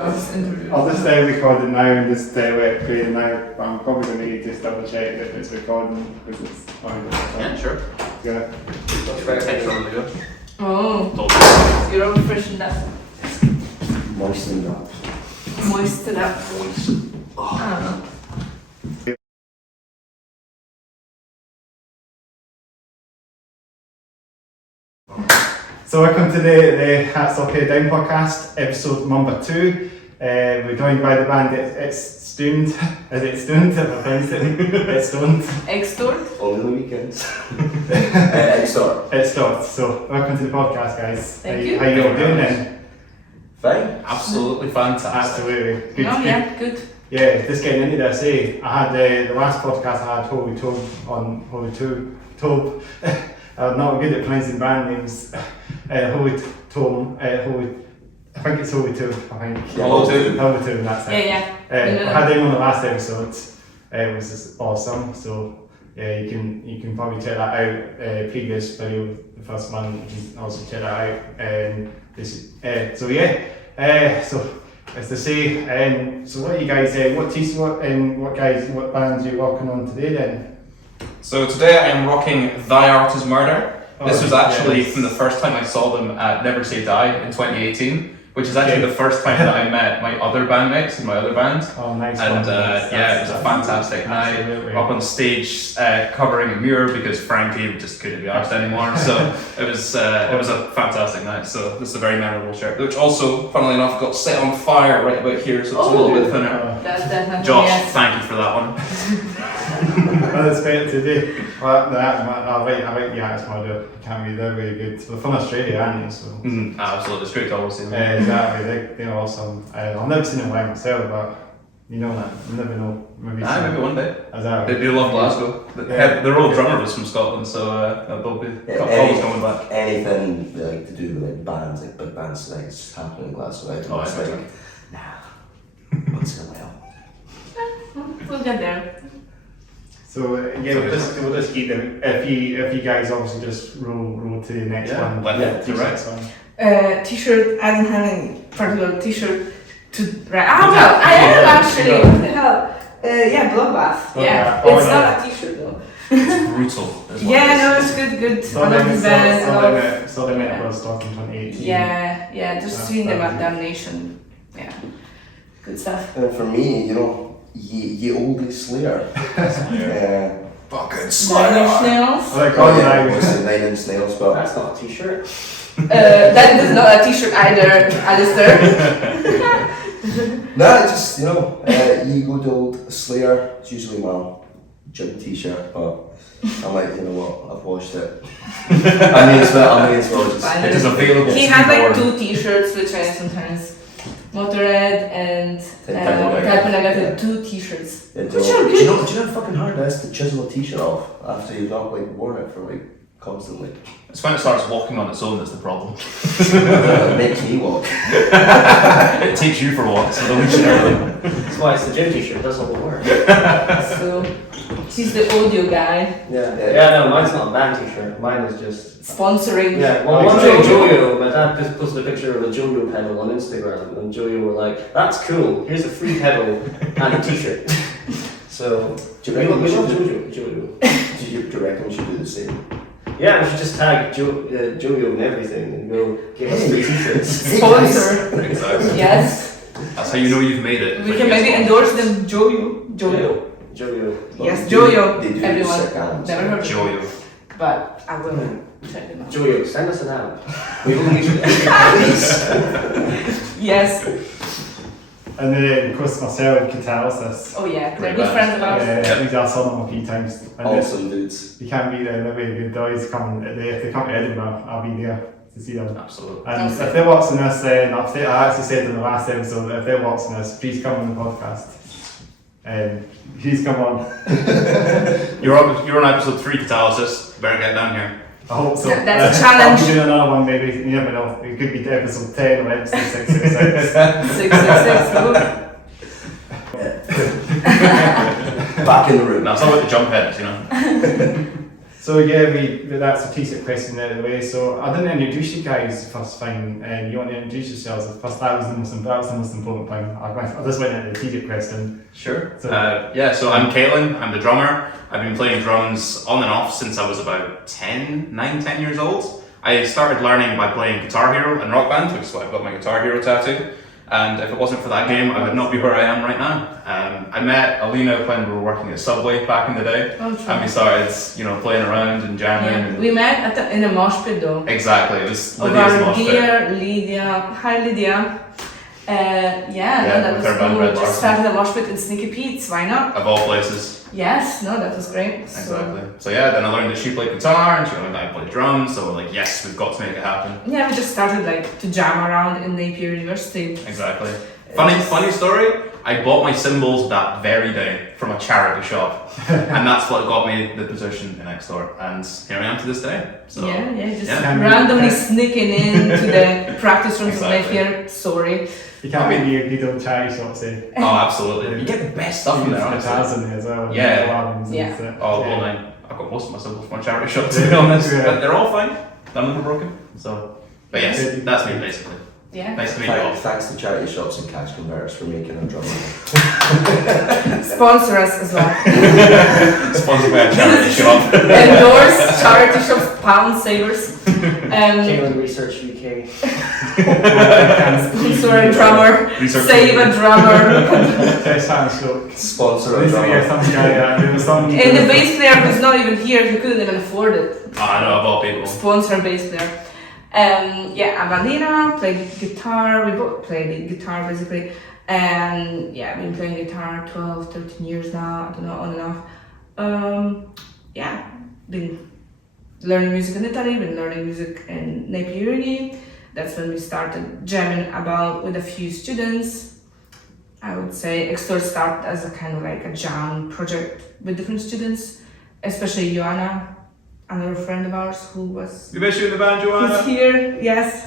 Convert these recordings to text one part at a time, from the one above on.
I'll just record it now and just let play it now. But I'm probably going to need to just double check that it's recording because it's on. Yeah, sure. Yeah. Oh. You're all freshened up. Moistened up. Moisted up. Oh. So welcome to the Hats Off Head Down podcast, episode number 2. We're joined by the band Extort. Is it Stoned? It's Stoned. Extort? Only the weekends. Extort. Extort. So welcome to the podcast, guys. Thank you. How you all doing then? Fine. Absolutely fantastic. Absolutely. Good. Oh yeah, good. Yeah, just getting into this, I had the last podcast I had Holy Tobe on Holy Tobe. I'm not good at pronouncing band names. Holy Tome, I think it's Holy Tobe, I think. Holy Tobe, that's it. Yeah. I had him on the last episode. It was just awesome. So yeah, you can probably check that out. Previous video, the first one, you can also check that out. So as to say, so what you guys, what bands are you working on today then? So today I am rocking Thy Art Is Murder. This was actually yes. from the first time I saw them at Never Say Die in 2018, which is actually the first time that I met my other bandmates in my other band. Oh, nice. And it was a fantastic night. Up on stage covering a mirror because Frankie just couldn't be arsed anymore. So it was a fantastic night. So this is a very memorable shirt, which also, funnily enough, got set on fire right about here. So it's a little bit thinner. That's definitely. Josh, yes. thank you for that one. Unexpected. Well, I like the Hats Murder. They're really good. They're from Australia, aren't they? So. Absolutely, it's great to always see them. Exactly, they're awesome. I've never seen them live myself, but you know that. You never know. Maybe Maybe one day. Exactly. They do love Glasgow. Their old drummer was from Scotland, so they'll be always coming back. Anything they like to do with like bands, like big bands, like it's happening in Glasgow. It's like, nah, once in a while. We'll get there. So we'll just keep them. If you guys obviously just roll to the next one. Left to right. One. T-shirt. I don't have any particular T-shirt to write. I am actually. What the hell? Bloodbath. Yeah, it's not a T-shirt though. It's brutal. It's good. I love the band. So they met was starting 2018. Yeah, just seeing them at Damnation. Yeah, good stuff. And for me, ye olde Slayer. Fucking Nine Inch Slayer. Nails. Obviously 9 Inch Nails, but That's not a t-shirt. That is not a T-shirt either, Alistair. nah, just ye good old Slayer. It's usually my gym t-shirt, but I'm like, you know what? I've washed it. I may as well just. It is available. He had like 2 T-shirts, which I sometimes Motorhead and Type O Negative, 2 T-shirts. Do Which you are good. know how fucking hard it is to chisel a t-shirt off after you've not like worn it for like constantly? It's when it starts walking on its own that's the problem. It makes me walk. It takes you for walks, so the least you know. That's why it's the gym t-shirt, does all the work. So he's the audio guy Yeah, no, mine's not a band t-shirt. Mine is just sponsoring. yeah. Well, one day Jojo, my dad just posted a picture of a Jojo pedal on Instagram, and Jojo were like, "That's cool. Here's a free pedal and a t-shirt." So Do you we reckon we love should Jojo. do you reckon we should do the same? Yeah, we should just tag Jojo and everything, and go give us free t-shirts. Sponsor. Exactly. Yes. That's how you know you've made it. We can maybe endorse them. Jojo. Jojo. Yes, Jojo. They do Everyone. sick albums. Never heard of them. Jojo. But I will check them out. Jojo, send us an ad. We will need you. Yes. And then of course myself, Catalysis. Oh yeah, they're Great good band. friends of ours. I saw them a few times. And Awesome dudes. you can't be there, they're really good. They always come, if they come to Edinburgh, I'll be there to see them. Absolutely. And if they're watching this, I actually said in the last episode, if they're watching this, please come on the podcast. Please come on. You're on episode 3, Catalysis. Better get down here. I hope so. That's a challenge. I'll be doing another one maybe, you never know. It could be episode 10 or episode 666. 666. Ooh. Back in the room. Now, it's not about the jump heads, you know. So yeah, that's a T-shirt question out of the way. So I didn't introduce you guys first time, and you want to introduce yourselves first. That was the most important thing. I just went into the T-shirt question. Sure. So- So I'm Caelan, I'm the drummer. I've been playing drums on and off since I was about 10 years old. I started learning by playing Guitar Hero and Rock Band, which is why I've got my Guitar Hero tattoo. And if it wasn't for that game, I would not be where I am right now. I met Alina when we were working at Subway back in the day. Oh, true. And we started, playing around and jamming. Yeah, And we met in a mosh pit though. exactly, it was Of Lydia's our mosh pit. dear Lydia. Hi Lydia. That with was her band cool. Red Just Larson. started a mosh pit in Sneaky Pete's, why not? Of all places. Yes, no, that was great. Exactly. So then I learned that she played guitar and she learned that I played drums. So we're like, yes, we've got to make it happen. Yeah, we just started to jam around in Napier University. Exactly. Funny story. I bought my cymbals that very day from a charity shop, and that's what got me the position in Extort. And here I am to this day. So just yeah. randomly sneaking into the practice rooms Exactly. of Napier. Sorry. You can't be a good old charity shop, say. Oh, absolutely. You get the best stuff in there. Guitars Honestly. in there as well. Yeah. Albums and Yeah. stuff. Oh, well, I've got most of my cymbals from a charity shop, to be honest. Yeah. But they're all fine. None of them are broken. So, but yes, that's me basically. Yeah. Nice to meet you all. Thanks to charity shops and cash converters for making a drum. Sponsor us as well. Sponsored by a charity shop. Endorse charity shops, pound savers. Caelan Research UK. Sponsor a drummer. Research Save a drummer. Test hand stroke. Sponsor a There drummer. was some And the bass player who's not even here, he couldn't even afford it. I know, of all people. Sponsor a bass player. I'm Alina, play guitar. We both play the guitar basically. And I've been playing guitar 12, 13 years now. I don't know, on and off. Been learning music in Italy, been learning music in Napier Uni. That's when we started jamming about with a few students. I would say Extort started as a kind of like a jam project with different students, especially Joanna, another friend of ours who was We miss you in the band, Joanna. who's here. Yes,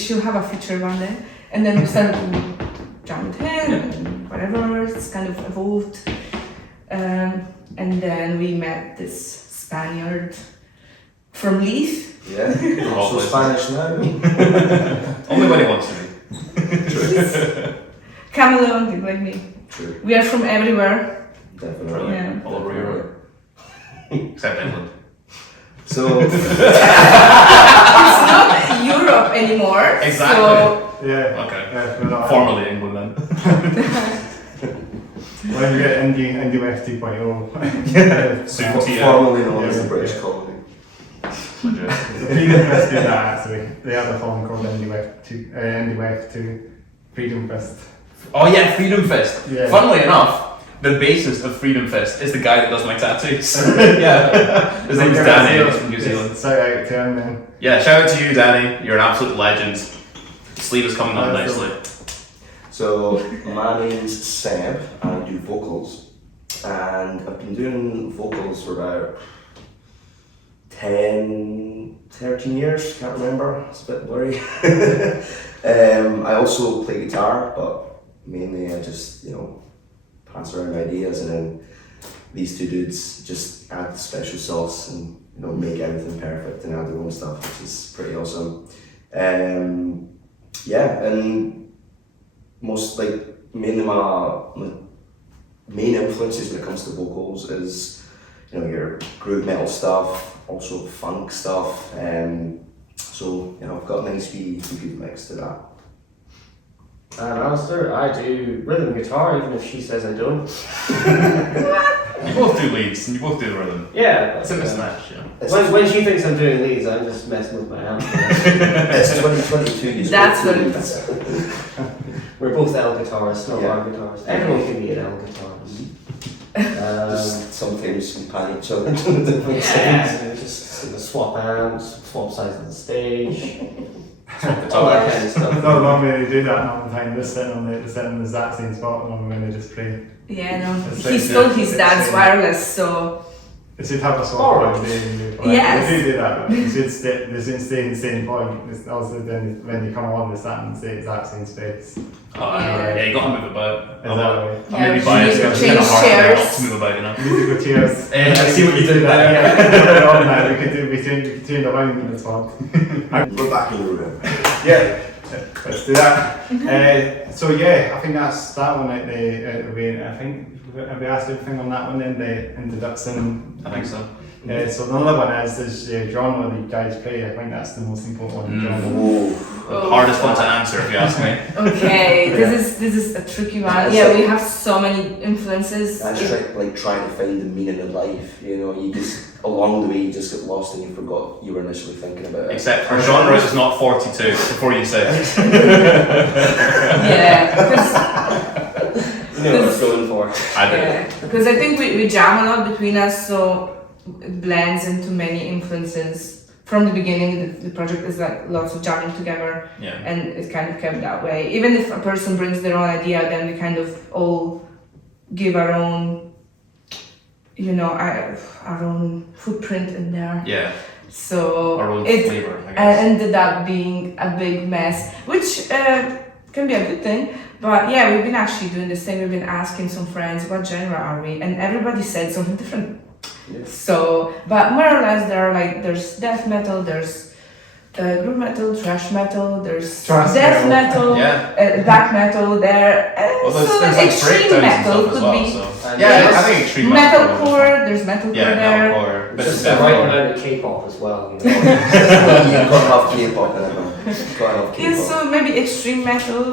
she'll have a feature one day, and then we started to jam with him and whatever. It's kind of evolved, and then we met this Spaniard from Leith. Yeah, all also places. Spanish now. Only when he wants to be. Chameleon, like me. True, We are from everywhere. definitely. Brilliant. All over Europe. Except England. So, It's not Europe anymore. Exactly. So Yeah. Okay. Yeah, we're not- Formerly England then. When we get Indie West 2.0. Soon to you. formerly known as Yeah. the British colony. Legit. Freedom Fest did that actually. They have a film called Indie West 2. Freedom Fest. Oh yeah, Freedom Fest. Yeah. Funnily enough, the bassist of Freedom Fest is the guy that does my tattoos. Yeah. His name's Danny, he's from New Zealand. Shout out to him then. Yeah, shout out to you, Danny. You're an absolute legend. Sleeve is coming on That's nicely. So, my name's Seb, and I do vocals. And I've been doing vocals for about 13 years, can't remember, it's a bit blurry. I also play guitar, but mainly I just, pass around ideas, and then these two dudes just add the special sauce and, make everything perfect and add their own stuff, which is pretty awesome. And mainly my main influences when it comes to vocals is, your groove metal stuff, also funk stuff, so I've got a nice wee good mix to that. And Alistair, I do rhythm guitar, even if she says I don't. You both do leads and you both do rhythm. Yeah. It's a mismatch, yeah. When she thinks I'm doing leads, I'm just messing with my hands. It's 2022. you That's spoke what to it me. is. We're both L guitarists, not Yeah. R guitarists. Everyone can be an L guitarist. Just sometimes we pan each other doing different things. Yeah, just swap amps, swap sides of the stage, It's all all that right. kind of stuff. Not long when they do that all the time. They're sitting on the exact same spot when they just play. Yeah, no. It's He like stole the- his it's dad's like- wireless, so They should have a sort Alright. of day. Yes. They do that. They should stay in the same point. It's also then when they come along, they stand and stay in the exact same space. Oh, yeah, you gotta move about. Exactly. Or Yeah, maybe bias you because need it's kind of to hard change for chairs. to move about, you know. Musical chairs. I see what you did there. Yeah. We could do. We could turn around in this one. We're back in the room. Yeah. Let's do that. So yeah, I think that's that one at the way. I think have we asked everything on that one in the introduction. I think so. So another one is genre that you guys play. I think that's the most important one. Genre. The hardest one to answer, if you ask me. Okay, this is a tricky one. It's Yeah, like- we have so many influences. That's like trying to find the meaning of life. You know, you just along the way you just get lost and you forgot you were initially thinking about it. Except our genre is not 42, before you say it. Yeah, because You know what I was going for. I do. yeah, because I think we jam a lot between us, so it blends into many influences. From the beginning, the project is like lots of jamming together, Yeah. and it's kind of kept that way. Even if a person brings their own idea, then we kind of all give our own, you know, our own footprint in there. Yeah. So Our own it flavour, I guess. ended up being a big mess, which can be a good thing. But yeah, we've been actually doing this thing. We've been asking some friends, what genre are we? And everybody said something different. Yeah. So, but more or less, there's death metal, there's groove metal, thrash metal, there's Thrash death metal. metal, Yeah. black metal. There, Well, so there's like extreme breakdowns and metal stuff as could well, be so. And Yeah, just- I think extreme metal. metalcore. There's metalcore Yeah, there. metalcore. Bit of Just the right deathcore. amount of K-pop as well. You know? You've got to have K-pop in it, man. You've got to have Yeah, K-pop. so maybe extreme metal,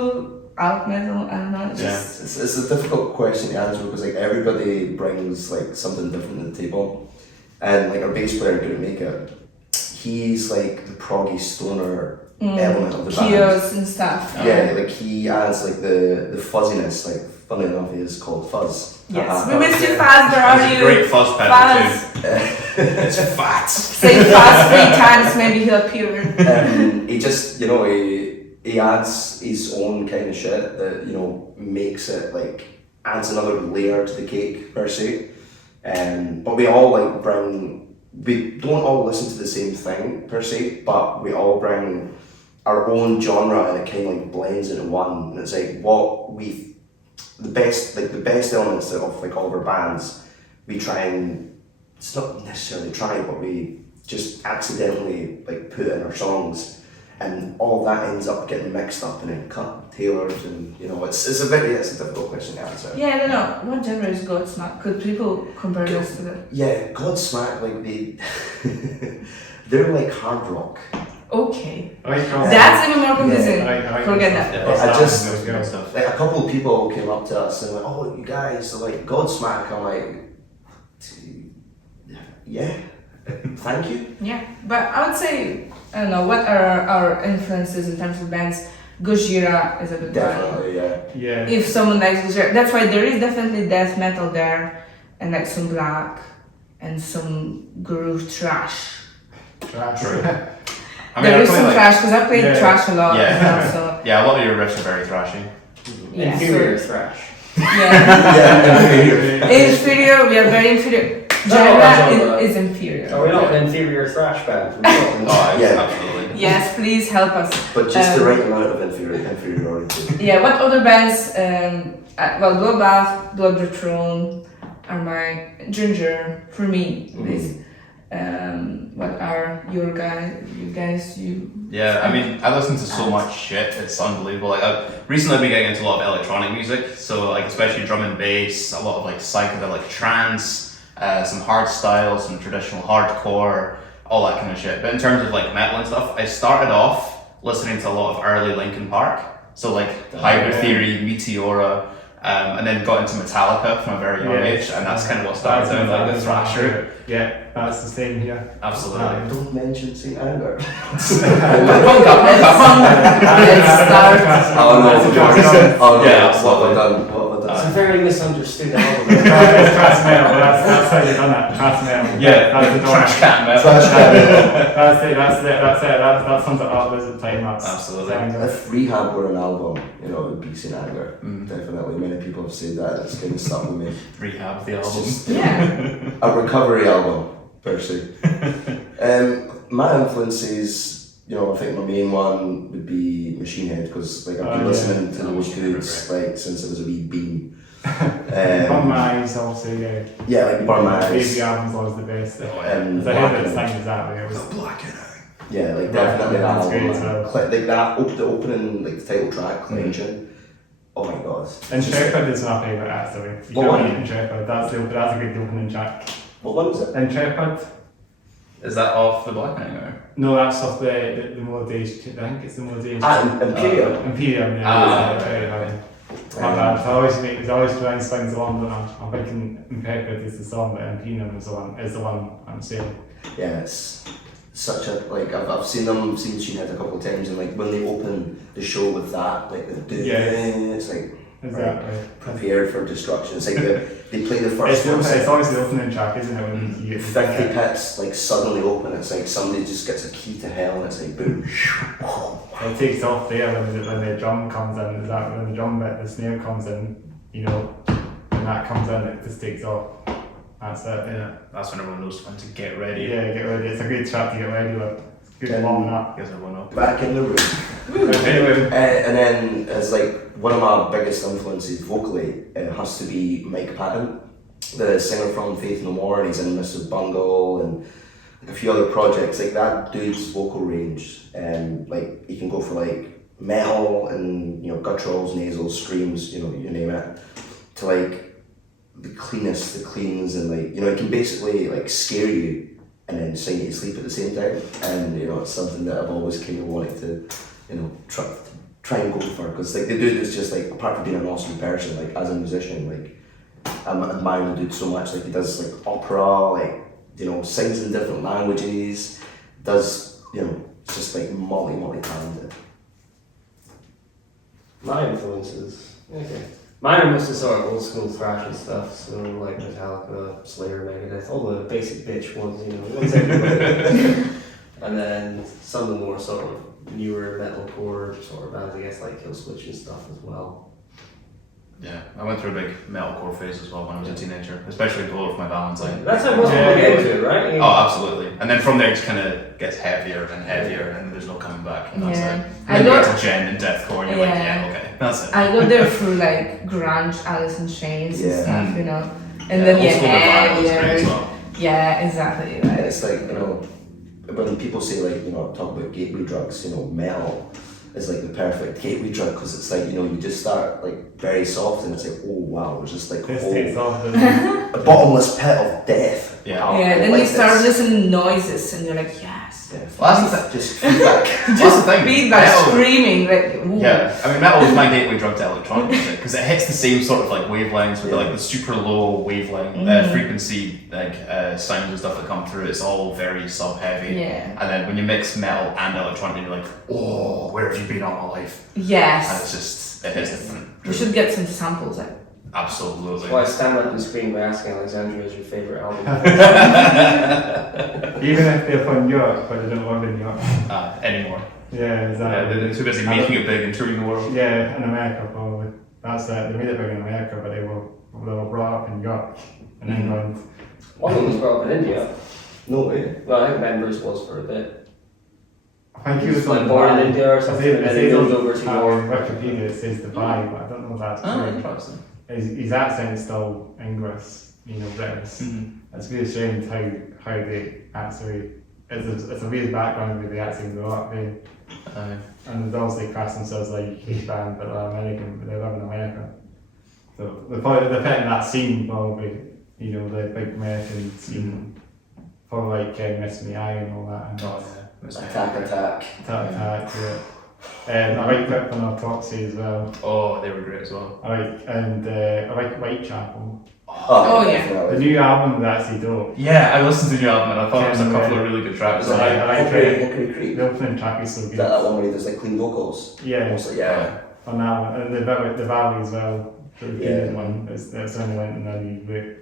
alt metal. I don't know. It's Yeah. just It's a difficult question to answer because like everybody brings like something different to the table, and like our bass player couldn't make it. He's like the proggy stoner element of the band. Kios and stuff. Yeah, like he adds like the fuzziness. Like funny enough, he is called Fuzz. Yes, we miss you, Faz. Where are There's a you? great fuzz pedal Faz. too. It's fat. Say Faz 3 times, maybe he'll appear. He just, you know, he adds his own kind of shit that, you know, makes it like, adds another layer to the cake per se. But we all like we don't all listen to the same thing per se, but we all bring our own genre and it kind of like blends into one. And it's like the best elements of like all of our bands, we try and, it's not necessarily try, but we just accidentally like put in our songs, and all that ends up getting mixed up and then cut, tailored, and you know it's a difficult question to answer. Yeah, I don't know. What genre is Godsmack? Could people compare this to that? Yeah, Godsmack, like they're like hard rock. Okay. That's That's even more confusing. I Forget that. Yeah, I just- those good guys. stuff. Like a couple of people came up to us and like, oh, you guys are like Godsmack. I'm like, yeah, thank you. Yeah, but I would say, I don't know, what are our influences in terms of bands? Gojira is a good one. Definitely, yeah. Yeah. If someone likes Gojira, that's why there is definitely death metal there, and like some black, and some groove trash. Trash. True. I There I is play, some like- trash, because I played Yeah. trash a lot. Yeah. So, Yeah, a lot of your riffs are very thrashy. yeah, Inferior so, thrash. yeah. Yeah. Inferior, we are very inferior. No, that's Genre all is inferior. Are we not an inferior thrash band from Scotland? Oh, Yeah. absolutely. Yes, please help us. But just the Um, right amount of inferiority. Yeah, what other bands? Well, Bloodbath, Blood the Throne are my Ginger for me. This. What are your guys? You. Yeah, I mean, I listen to so much shit, it's unbelievable. Like, recently I've been getting into a lot of electronic music, so like especially drum and bass, a lot of like psychedelic trance, some hard style, some traditional hardcore, all that kind of shit. But in terms of like metal and stuff, I started off listening to a lot of early Linkin Park, so like Hybrid yeah. Theory, Meteora, and then got into Metallica from a very young Yeah. age, and that's kind of what started down like the thrasher. Yeah, that's the same here. Absolutely. Don't mention St. Anger. Punk up, let's start. Oh no, oh no, Yeah, what have I absolutely. done? What have I It's done? a very misunderstood album. It's trash metal, that's how you done that. Trash metal. Yeah, that's the trash can metal. Trash can. That's it. That sums it up. There's a time lapse. Absolutely. If Rehab were an album, you know, it would be St. Anger. Mm. Definitely. like many people have said that. It's kind of stuck with me. Rehab the It's album. just Yeah. a recovery album, per se. My influences, you know, I think my main one would be Machine Head, because like I've been listening to those dudes like since I was a wee bean. Burn My Eyes also, yeah. Yeah, like Burn My Eyes. Baby album's always the best. And I heard it sang exactly. It was Black and Eye. yeah, like Right, definitely that that's album. great as well. Like that, the opening, like the title track, Cleansing. Oh my god. Intrepid is my favourite actually. You What can't one? beat Intrepid. That's a good opening track. What one was it? Intrepid. Is that off the Black and Eye? No, that's off the Melodies. I think it's the Melodies. Imperial. Imperium. Yeah. Ah, Very hard. My bad. I always try and swings along, but I'm thinking Intrepid is the song, but Imperium is the one I'm saying. Yeah, it's such a like I've seen Machine Head a couple of times, and like when they open the show with that, like the it's like Exactly. prepared for destruction. It's like they play the It's, first one. it's always the opening track, isn't it? When you get 50 pits like suddenly open. It's like somebody just gets a key to hell, and it's like boom. It takes off there when the drum comes in. Is that when the drum bit, the snare comes in? You know, when that comes in, it just takes off. That's it. Yeah, that's when everyone knows when to get ready. Yeah, get ready. It's a good track to get ready with. It's good warming up. Gives everyone up. Back in the room. Anyway, And then as like one of my biggest influences vocally, it has to be Mike Patton, the singer from Faith No More, and he's in Mrs. Bungle and like a few other projects. Like that dude's vocal range, like he can go for like metal and gutturals, nasals, screams, you name it, to like the cleans, and like he can basically like scare you and then sing you to sleep at the same time. And it's something that I've always kind of wanted to try and go for, because like the dude is just like, apart from being an awesome person, like as a musician, like I'm admiring the dude so much. Like he does like opera, like sings in different languages, does just like multi talented. My influences. Okay. Mine are mostly sort of old school thrashy stuff, so like Metallica, Slayer, Megadeth, all the basic bitch ones, the ones everybody. And then some of the more sort of newer metalcore sort of bands, I guess, like Killswitch and stuff as well. Yeah, I went through a big metalcore phase as well when I was a teenager, especially Below My Valentine. That's how most people get into it, right? Oh, absolutely. And then from there it just kind of gets heavier and heavier, and there's no coming back. And that's Yeah. it. I And then you got- get to Gen and Deathcore, and you're like, yeah, okay, that's it. I got there through like grunge, Alice in Chains and Yeah. stuff, And then Old School Nirvana was great as heavier. well. Yeah, exactly. And Right. it's like when people say like talk about gateway drugs, metal is like the perfect gateway drug, because it's like you just start like very soft, and it's like, oh wow, it's just like this whole, takes off. doesn't it? a bottomless pit of death. Yeah. Wow, Yeah, I then like you start this. listening to noises and you're like, yes. Yeah. Well, that's the Just feedback. That's the thing. Feedback, Metal- screaming, like, ooh. Yeah, I mean, metal is my gateway drug to electronic music, because it hits the same sort of like wavelengths with like the super low wavelength frequency sounds and stuff that come through. It's all very sub heavy. Yeah. And then when you mix metal and electronic, you're like, oh, where have you been all my life? And Yes. it's just, it hits different. We should get some samples. Absolutely. That's why I stand up and scream by asking Alexandria is your favourite album. Even if they're from Europe, but they don't live in Europe. Anymore. Yeah, exactly. They're too busy making it big and touring the world. Yeah, in America probably. That's it. They made it big in America, but they were brought up in York, in England. One of them was brought up in India. No way. Well, I think Members was for a bit. I think he was Like on born Dubai. in India or something, and then he moved over to York. Wikipedia it says Dubai, but I don't know if that's Oh, true. interesting. His accent is still English, British. It's really strange how they actually. It's a weird background where they actually grew up there. And they obviously class themselves like a UK band, but they're American, but they live in America. So they're fit in that scene probably, the big American scene. Probably like Miss Me Eye and all that. Oh, yeah. Attack. Attack, yeah. I like Krypton Autopsy as well. Oh, they were great as well. I like Whitechapel. Oh, yeah. The Definitely. new album is actually dope. Yeah, I listened to the new album and I thought there was a couple of really good tracks. So I like Hickory Creek. the opening track is so Is good. that one where he does like clean vocals? Yeah, Mostly, yeah. on that one. And the bit with the Valley as well. The Yeah. one. It's only went and then you great.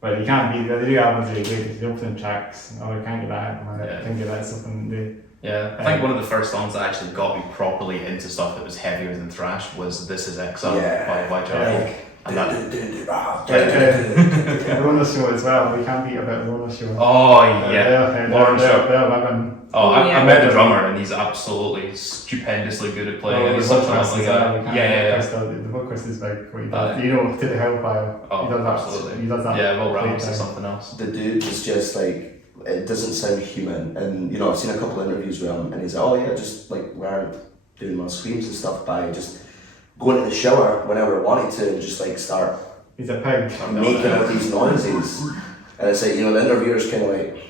But you can't beat the new album's really great. It's the opening tracks. Oh, I can't get that. I Yeah. think that's something they Yeah, I think one of the first songs that actually got me properly into stuff that was heavier than thrash was "This Is Exort" by Jarvik. And that, Rona Show as well. We can't beat a bit of Rona Show. oh yeah, Lauren Show. They're I met the drummer and he's absolutely stupendously good at playing. And he's such a lovely guy. The vocalist is like, you know, to the Hellfire. Oh, he does that. absolutely. He does that. Yeah, well, Rams playtime. is something else. The dude is just like, it doesn't sound human. And you know, I've seen a couple of interviews with him, and he's like, oh yeah, just like learned doing my screams and stuff by just going to the shower whenever I wanted to and just like start He's a pig. making all these noises. And it's like, you know, the interviewer's kind of like,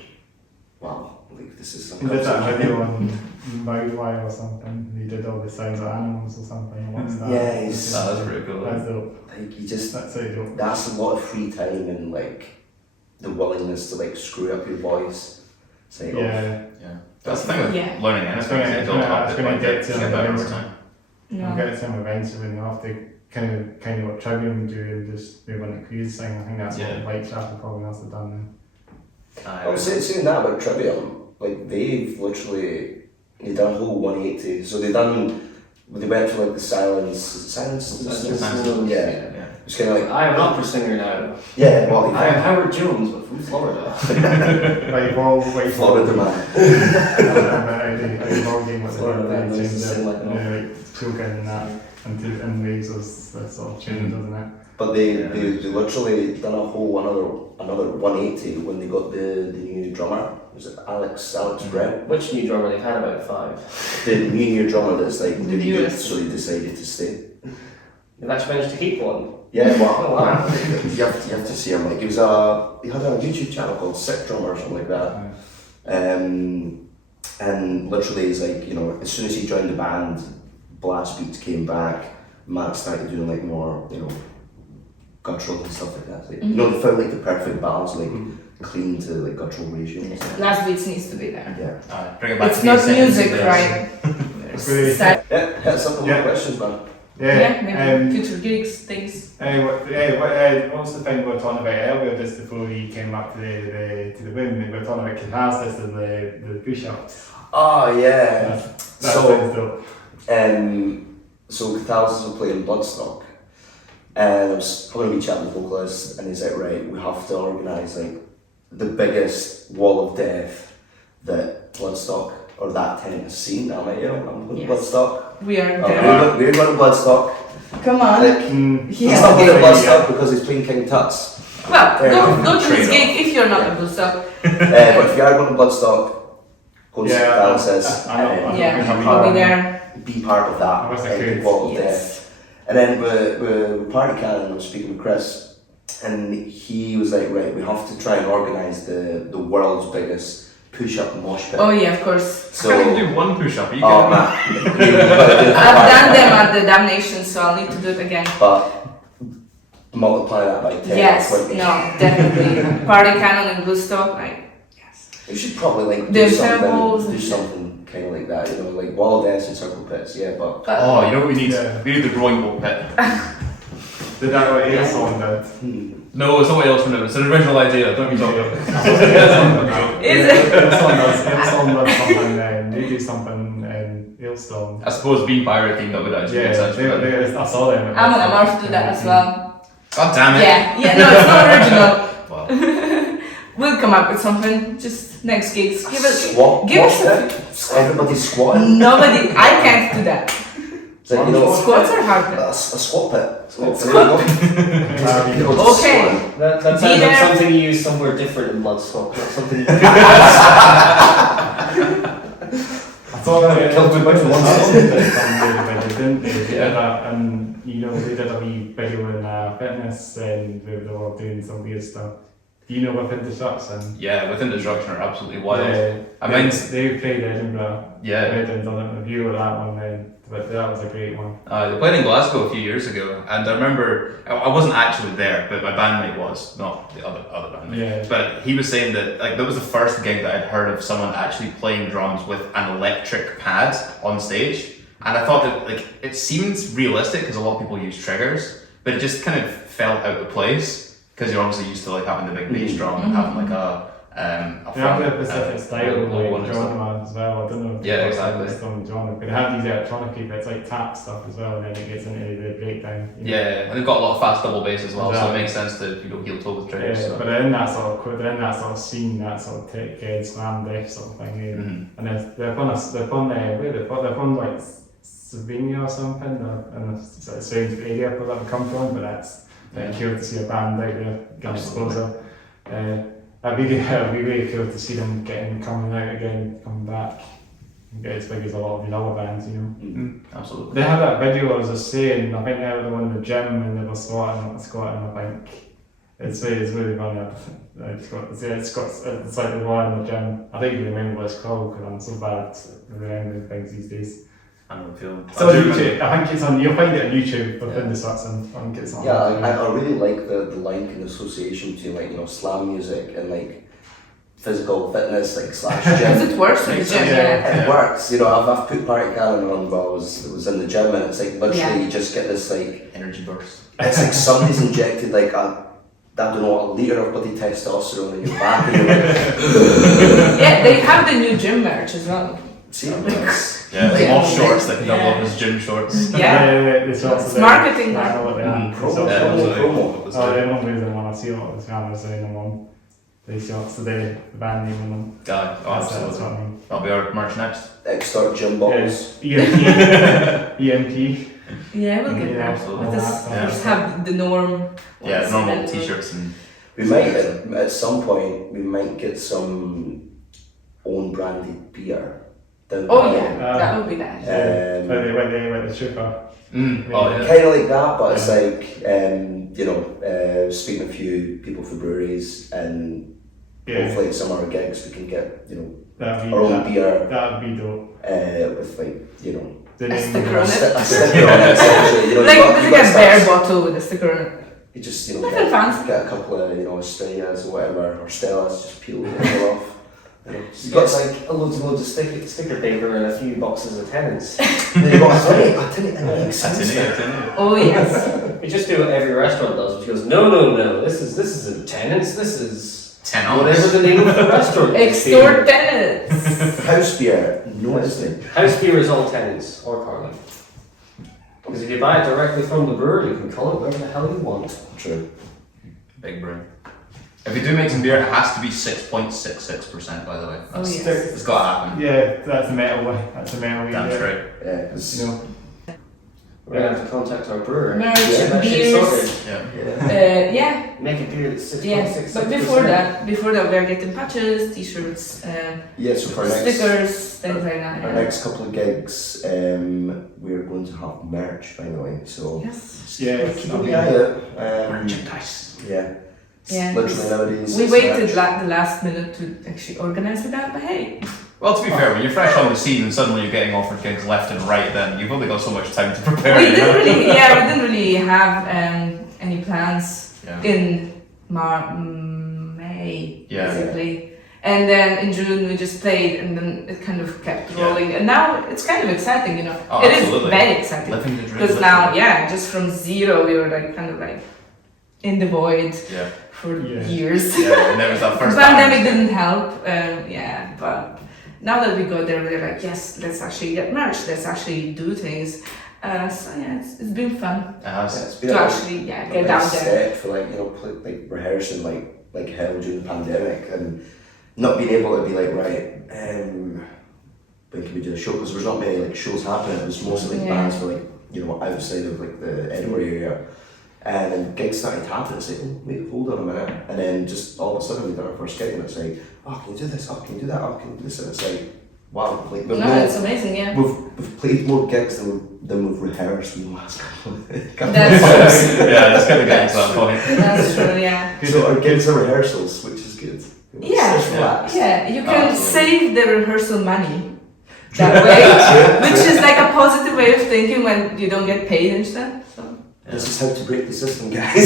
wow, like this is He something. did that video on Mobile or something. He did all the sounds of animals or something. What's that? Yeah, he's That's pretty cool. That's dope. like, he just, That's so dope. that's a lot of free time and like the willingness to like screw up your voice. It's like, Yeah. That's the thing with Yeah. learning anything. It's You don't have to gonna like get to get the better end. over time. We'll No. get to him eventually and you'll have to kind of what Trivium do and just move on to Cruise thing. I think that's Yeah. what Whitechapel probably must have done then. I was saying that about Trivium, like they've literally they done a whole 180. So they went for like the silence. Yeah. It's kind of like I am an opera singer now. yeah, well, I am Howard Jones, but from Florida. Like Florida man. Involving what's Florida the man word, knows to sing like that. like choking and that and waves was that sort of tune, doesn't it? But they literally done a whole another 180 when they got the new drummer. Was it Alex Brent? Which new drummer? They've had about 5. The new drummer that's like really good, newest. so they decided to stay. They've actually managed to keep one. Yeah, well, Oh, wow. you have to see him. Like he had a YouTube channel called Sick Drummer or something like that. And literally, he's like, you know, as soon as he joined the band, blast beats came back. Matt started doing like more, you know, guttural and stuff like that. Like, you know, they found like the perfect balance, like clean to like guttural ratio. Last beats needs to be there. Yeah. Bring it back It's to not the essence music, of this. right? Really? Sad. Yeah, hit some more questions, man. Maybe future gigs, things. What's the thing we were talking about earlier, just before we came up to the room? We were talking about catharsis and the push-ups. Oh yeah. That So- sounds dope. So Catharsis were playing Bloodstock, and I was going to be chatting with the vocalist, and he's like, right, we have to organise like the biggest wall of death that Bloodstock or that tent has seen. I'm like, yeah, I'm going to Yes. Bloodstock. We are Oh, there. we're going to Bloodstock. Come on. Like, he's not going to Bloodstock because he's playing King Tut's. Well, go to this Trade-off. gig if you're not a blue stuff. But if you are going to Bloodstock, go to Catharsis. I'll be there. Be part of that. That's a and good- be wall of Yes. death. And then with Party Cannon, I was speaking with Chris, and he was like, right, we have to try and organise the world's biggest push-up mosh pit. Oh yeah, of course. So, Can't even do one push-up. Are you oh kidding me? man, I've done them at the Damnation, so I'll need to do it again. but multiply that by 10 Yes, or 20. no, definitely. Party Cannon and Blue Stock, like, yes. You should probably like The do circles and something kind of like that, you know, like wall deaths and circle pits, yeah, but Oh, you know what we need? Yeah. We need the growing boat pit. Did that what Air song did? No, it's not what else from it. It's an original idea. Don't be talking about it. Is it? Air song does something, they do something Hailstorm. I suppose being pirate themed, that would actually make sense. I saw them. I'm gonna Mars do that as well. God damn it. Yeah, no, it's not original. Wow. We'll come up with something, just next gigs. Give us, squat, give mosh us pit? Everybody's squatting. nobody, I can't do that. It's like, you know, Squats are hard. a squat pit. Squat. Okay. That sounds Be like there. something you use somewhere different in Bloodstock, not something. I saw them Killed too much in one sitting. didn't they? They did that, and you know they did a wee video in fitness, and they were doing some weird stuff. Do you know Within Destruction? Yeah, Within Destruction are absolutely wild. I mean- mean, they played Edinburgh. Yeah. Redden's on a review of that one then, but that was a great one. They played in Glasgow a few years ago, and I remember I wasn't actually there, but my bandmate was, not the other bandmate. Yeah. But he was saying that like that was the first gig that I'd heard of someone actually playing drums with an electric pad on stage, and I thought that like it seems realistic because a lot of people use triggers, but it just kind of felt out of place because you're obviously used to like having the big bass drum and having like Up They have front, the specific style, logo like and stuff. genre as well. I don't know. If Yeah, it's exactly. based on genre, but they have these electronic bits like tap stuff as well, and then it gets into the breakdown. You know. Yeah, and they've got a lot of fast double bass as well, so Exactly. it makes sense to go heel toe with triggers. Yeah, So. but they're in that sort of scene, that sort of tech slam death sort of thing. Yeah. Mhm. And they're from they're from like Slovenia or something, and it's a strange area where that would come from, but that's cool to see a band out there getting exposure. It'd be really cool to see them coming out again, coming back, and get as big as a lot of these other bands, you know. Absolutely. They had that video I was just saying, I think they were the one in the gym and they were squatting, I think. It's really funny. It's like the one in the gym. I don't even remember what it's called because I'm so bad at remembering things these days. I don't feel. It's on YouTube. I think it's on. You'll find it on YouTube within the stats, and I think it's on. Yeah, I really like the link and association between like, you know, slam music and like physical fitness, like slash Because gym. it works in the gym, yeah. It works, you know. I've put Party Cannon on while I was in the gym, and it's like literally you just get this like Energy burst. it's like somebody's injected like I don't know, a litre of bloody testosterone in your back, and you're like, Yeah, they have the new gym merch as well. see, it's- Yeah, Yeah. off shorts that can double up Yeah. as gym shorts. Yeah. The shots It's are marketing, there. I man. know what they are. Mm. The Promo. shots Yeah, are there. absolutely. Oh, they don't lose them when I see a lot of the cameras saying them on these shots today, the band name on them. Yeah, That's absolutely. what I mean. That'll be our merch next. Extort gym bottles. EMP. Yeah, we'll get Yeah, there. absolutely. We'll just, Yeah. just have the norm. Yeah, ones, normal and then t-shirts and We might at some point we might get some own branded beer. Oh yeah, that would be nice. When the trooper. oh yeah. Kind of like that, but it's like you know, speaking to a few people for breweries, and Yeah, hopefully at some of our gigs we can get, you know, that'd our own be beer that'd be dope. with like, you know, The A name sticker on of it. a sticker on it essentially. You know, Like, you've there's got like a bear stuff. bottle with a sticker on it. You just, you know, Nothing fancy. get a couple of, you know, Estrellas or whatever, or Stellas, just peel the label off. You know, You've got like loads and loads of sticker paper and a few boxes of tenants. then you've got a tin, and it makes That's sense in then. it. That's in it. Oh yes. We just do what every restaurant does, which goes, no, this isn't tenants, this is 10 ounce. whatever the name of the restaurant is. Extort tenants. House beer, no, it isn't. House beer is all tenants or Carling. Because if you buy it directly from the brewer, you can call it whatever the hell you want. True. Big brain. If we do make some beer, it has to be 6.66%, by the way. Oh That's, yes. It's got to happen. Yeah, that's the metal way. That's the metal way. Damn there. straight. Yeah, 'cause, You know. We're gonna have to contact our brewer. Merch, Get that shit beers. sorted. Yeah. Yeah. Yeah. Make a beer that's 6.66%. Yes. But before that, we are getting patches, t-shirts, yeah, so for our next, stickers, things like that. our Yeah. next couple of gigs, we're going to have merch, by the way, so Yes. Yeah, keep an eye out. Merchandise. Yeah, Yeah. literally nowadays. We it's waited merch. the last minute to actually organize the that, but hey. Well, to be fair, when you're fresh on the scene and suddenly you're getting offered gigs left and right, then you've only got so much time to prepare. We you know? didn't really have any plans Yeah. in May, Yeah. basically. And then in June we just played, and then it kind of kept Yeah. rolling. And now it's kind of exciting, you know. Oh, It is absolutely. very exciting Living the dream. because now, yeah, just from zero we were like kind of like in the void Yeah. for Yeah. years. Yeah, and there was that The first pandemic time. didn't help, yeah, but now that we got there, we're like, yes, let's actually get merch, let's actually do things. So yeah, it's been fun It has. Yeah, it's been to a actually a get big down there. step for like, you know, like rehearsing like hell during the pandemic, and not being able to be like, right, when can we do a show? Because there's not many like shows happening. It was mostly like Yeah. bands for like, you know, outside of like the Edinburgh area. And then gigs started happening. It's like, oh, wait, hold on a minute. And then just all of a sudden we done our first gig, and it's like, oh, can you do this? Oh, can you do that? Oh, can you do this? And it's like, wow, like No, it's amazing, yeah. we've played more gigs than we've rehearsed in the last couple of That's months. Yeah, it's kind of getting to that point. That's true, yeah. So our gigs are rehearsals, which is good. Yeah, It's relaxed. yeah, you can Absolutely. save the rehearsal money that way, which is like a positive way of thinking when you don't get paid and stuff. So. This is how to break the system, guys.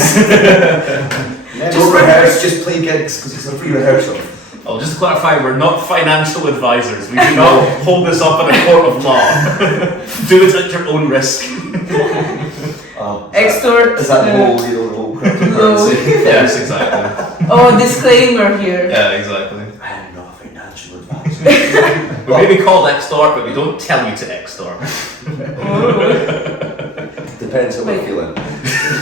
Don't rehearse, just play gigs because it's a free rehearsal. Oh, just to clarify, we're not financial advisors. We do not hold this up in a court of law. Do it at your own risk. Extort. Is that the whole, you know, the whole cryptocurrency? Yes, exactly. Oh, disclaimer here. Yeah, exactly. We may be called Extort, but we don't tell you to extort. Depends how we're feeling.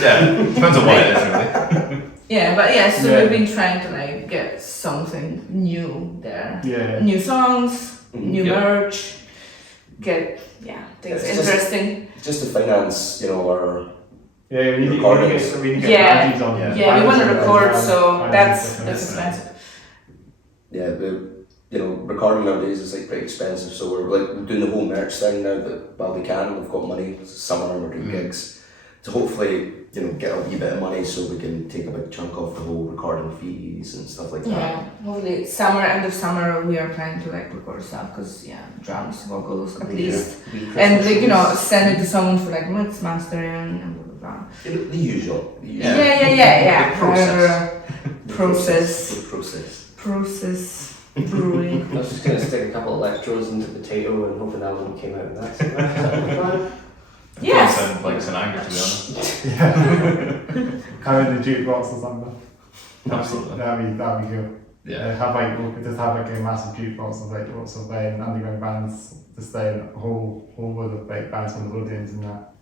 Yeah, depends on what it is, really. Yeah, but yeah, so Yeah. we've been trying to like get something new there. Yeah. New songs, new Yeah. merch, get things It's just- interesting. Just to finance, our Yeah, we need to Recordings. get Yeah. badges on. Yeah. Yeah, we want to badges on record, as so well. that's Badges, expensive. yeah, recording nowadays is like pretty expensive. So we're doing the whole merch thing now. That while we can, we've got money. It's summer, we're doing gigs to hopefully get a wee bit of money so we can take a big chunk off the whole recording fees and stuff like that. Yeah, hopefully end of summer, we are planning to like record stuff because drums, vocals at least, and like send it to someone for like mix mastering and blah blah blah. The usual. Yeah. The process. However, process. The process. Process brewing. I was just gonna stick a couple of electrodes into the potato and hope an album came out of that. So that's fun. Yes. Sound like an anger, to be honest. Having the jukebox or something. Absolutely. That'd be cool. Yeah. Have like a massive jukebox of like lots of underground bands, just a whole load of like bands from the Lowdowns and that.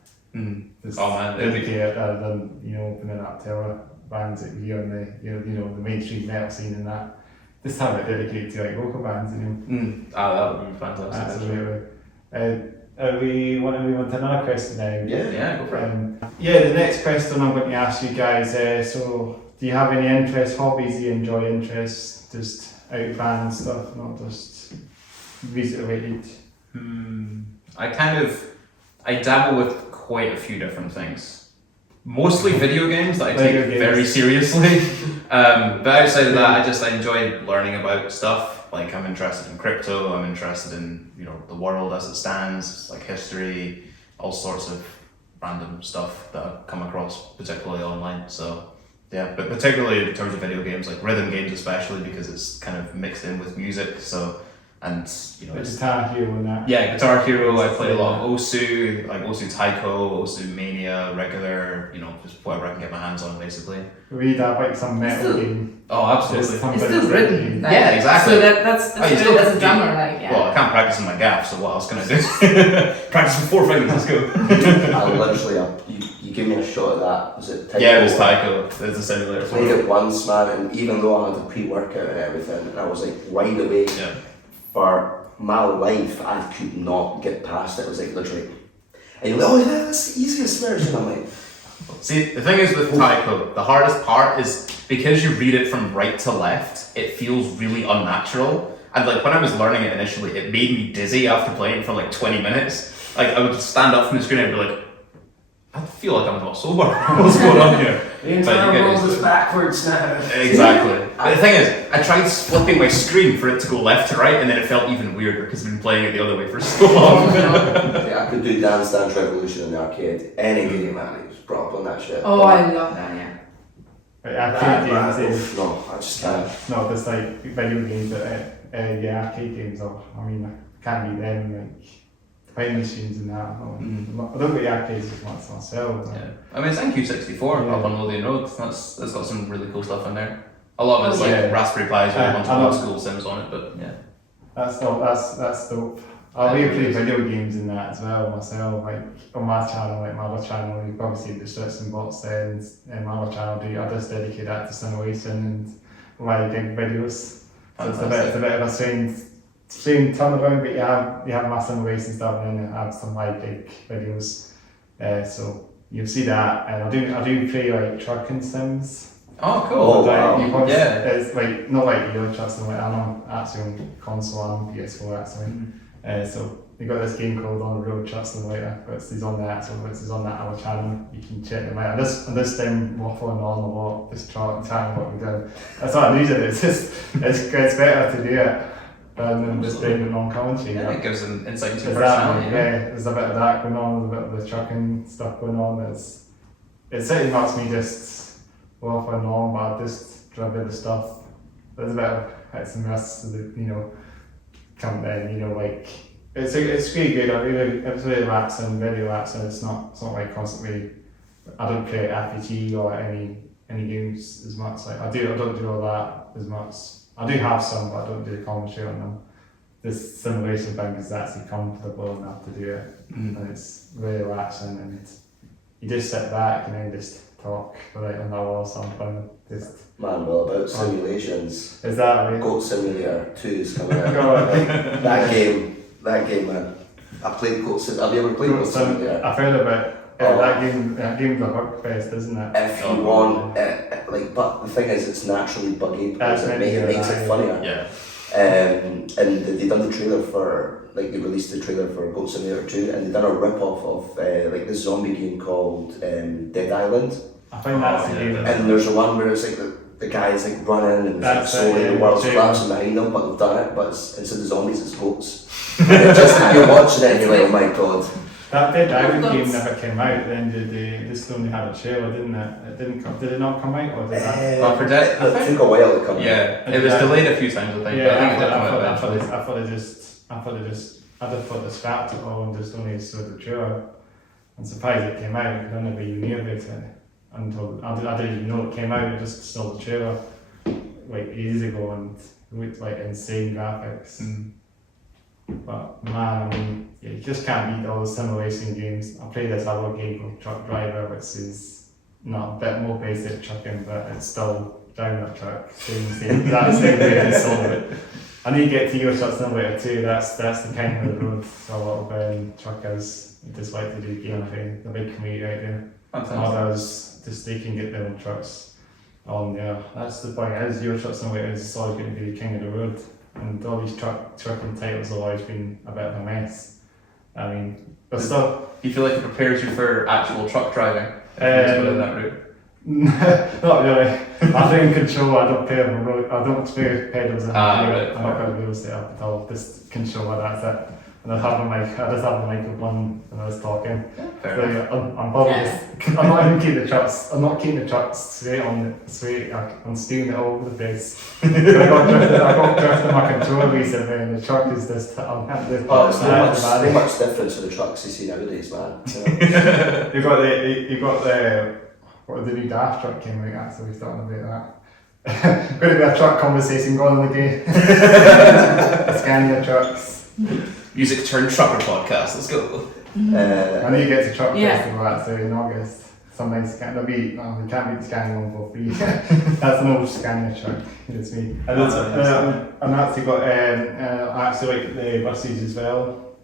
Just Oh man, it'd be dedicate it rather than opening up to other bands that we hear in the the mainstream metal scene and that. Just have it dedicated to like local bands, that would be fantastic. Absolutely. We want to move on to another question now. Yeah, go for it. The next question I'm going to ask you guys. So, do you have any interests, hobbies you enjoy? Interests, just out of band stuff, not just music related. I dabble with quite a few different things. Mostly video games that I Video take games. very seriously. But outside of that, I enjoy learning about stuff. Like I'm interested in crypto. I'm interested in the world as it stands, like history, all sorts of random stuff that I've come across, particularly online. So yeah, but particularly in terms of video games, like rhythm games especially, because it's kind of mixed in with music. So it's Guitar Hero and that. yeah, Guitar Hero. I play a lot of Osu, like Osu Taiko, Osu Mania, regular. Just whatever I can get my hands on, basically. We'd have like some metal Still- game. Oh, absolutely. Just some It's bit still of written. Like, Yeah, exactly. So that's Oh, you good still as have a to drummer, like Well, I can't practice in my gaff, so what else can I do? Practice with 4 fingers. Let's go. I literally, you give me a shot at that. Was it? Taiko? Yeah, it was Taiko. There's a simulator. Played it once, man, and even though I had a pre-workout and everything, and I was like wide awake Yeah. for my life, I could not get past it. It was like literally, and you're like, oh yeah, that's the easiest version. I'm like, See, the thing is with Taiko, the hardest part is because you read it from right to left, it feels really unnatural. And like when I was learning it initially, it made me dizzy after playing it for like 20 minutes. Like I would stand up from the screen and be like, I feel like I'm not sober. What's going on here? The But entire you get world used to is it. backwards now. Exactly. But the thing is, I tried flipping my screen for it to go left to right, and then it felt even weirder because I've been playing it the other way for so long. yeah, I could do Dance Dance Revolution in the arcade. Any game, man, it was brought up on that shit. oh, I love that. Yeah. Like arcade Right, games is no, I just can't. it's not just like video games, but arcade games are. I mean, I can't beat them. Like playing machines and that. I don't get arcades as much myself. But Yeah. I mean, it's NQ64 up on Lothian Road. That's got some really cool stuff in there. A lot of it's like Yeah. Raspberry Pis with a bunch I of know. old school sims on it, but yeah. That's dope. I really play video games in that as well myself. Like on my channel, like my other channel, you've probably seen the Struts and Bots there, and my other channel, I just dedicate that to simulation and live gig videos. So it's a bit of a strange turnaround, but you have my simulation stuff and then you have some live gig videos. So you'll see that, and I do play like trucking sims. Oh, cool. Oh, Like, wow. you probably- Yeah. It's like not like Euro trucks and like I'm on actually on console, I'm on PS4 actually. So you got this game called On the Road Trucks and later, but it's on that, so it's on that our channel. You can check them out. And this time waffling on a lot, just trying what we do. That's not unusual. It's just it's better to do it rather than just doing the non-commentary. Yeah, it gives an insight into There's your personality. that, yeah, there's a bit of that going on, there's a bit of the trucking stuff going on. It certainly makes me just waffling on, but I just try a bit of stuff. There's a bit of hits and misses, come in, like it's really good. It's really relaxing, very relaxing. It's not like constantly. I don't play RPG or any games as much. Like I don't do all that as much. I do have some, but I don't do the commentary on them. this simulation thing is actually comfortable enough to do it, and it's really relaxing, and you just sit back and then just talk like an hour or something. Just Man, well, about simulations, is that right? Goat Simulator 2 is coming out. God, that game, man. I played Goat Simulator. Have you ever played Goat Simulator? I've heard about that game's a bug fest, isn't it? If you want, but the thing is, it's naturally buggy because it makes it funnier. Yeah. And they done the trailer for, like, they released the trailer for Goat Simulator 2, and they done a rip-off of like this zombie game called Dead Island. I think that's the game. And there's a one where it's like the guy's like running and That's it's like slowly it, the world's yeah. collapsing behind them, but they've done it, but instead of zombies, it's goats. And it just, you're watching it and you're like, oh my god. That Dead Island game never came out at the end of the day. This only had a trailer, didn't it? It didn't come. Did it not come out, or did that? Oh, for Dead, It took a while to come out. yeah, it was delayed a few times, I think. Yeah, but I think it did come out I eventually. thought they scrapped it all and just only showed the trailer. I'm surprised it came out because I never even knew about it until I didn't even know it came out. It just saw the trailer like ages ago and it looked like insane graphics. But man, I mean, yeah, you just can't beat all the simulation games. I played this other game called Truck Driver, which is not a bit more basic trucking, but it's still driving a truck. That's the way to solve it. I need to get to Exort Socials too. That's the kind of the road for a lot of truckers. They just like to do gameplay. The big community out there. Fantastic. Others just they can get their own trucks on there. That's the point. As Exort Socials is always going to be the king of the road, and all these trucking titles have always been a bit of a mess. I mean, but still. Do you feel like it prepares you for actual truck driving? If you go down that route? Not really. I think control. I don't play on the road. I don't play pedals in the Right. I'm not going to be able to set up at all. Just control. That's it. And I just have a microphone when I was talking. Fair So enough. yeah, I'm probably I'm not even keeping the trucks. I'm not keeping the trucks straight. I'm steering it all over the place. I got drifted in my controller recently, and the truck is just. Oh, it's no much difference for the trucks you see nowadays, man. You know? You got the what the new Daft truck came out. Actually, starting about that. Going to be a truck conversation going on again. Scania trucks. Music turned trucker podcast. Let's go. I need to get to truck Yeah. festival actually in August. Sometimes we can't beat the Scania one for free. That's an old Scania truck. It's me. And actually got actually like the buses as well.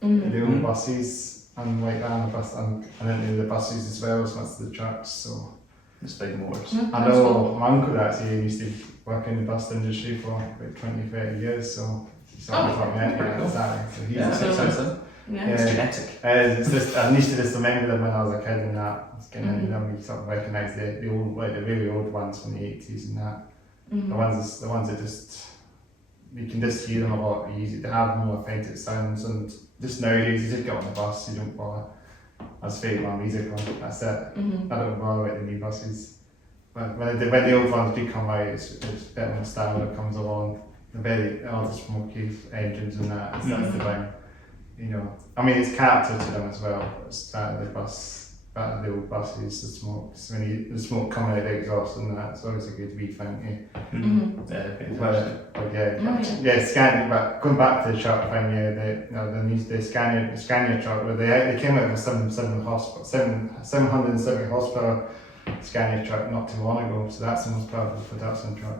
The old buses and like and the bus and then the buses as well as much as the trucks. So It's big motors. I know my uncle actually used to work in the bus industry for like 20-30 years. So he's always like exactly. So he's Yeah, makes sense then. Yeah. It's genetic. it's just I used to just remember them when I was a kid and that. I was getting into them. You sort of recognise the old like the really old ones from the 80s and that. The ones that just you can just hear them a lot easier. They have more authentic sounds and just nowadays you just get on the bus, you don't bother. I just fade my music on. That's it. I don't bother with the new buses. But when the old ones do come out, it's a bit more style that comes along. All the smoky engines and that. That's the thing. You know, I mean, it's character to them as well. It's that of the bus, that of the old buses, the smoke. So the smoke coming out of the exhaust and that. It's always a good wee thing. But yeah, Scania. But going back to the truck thing, the Scania truck, where they came out with 770 horsepower Scania truck not too long ago. So that's the most powerful production truck.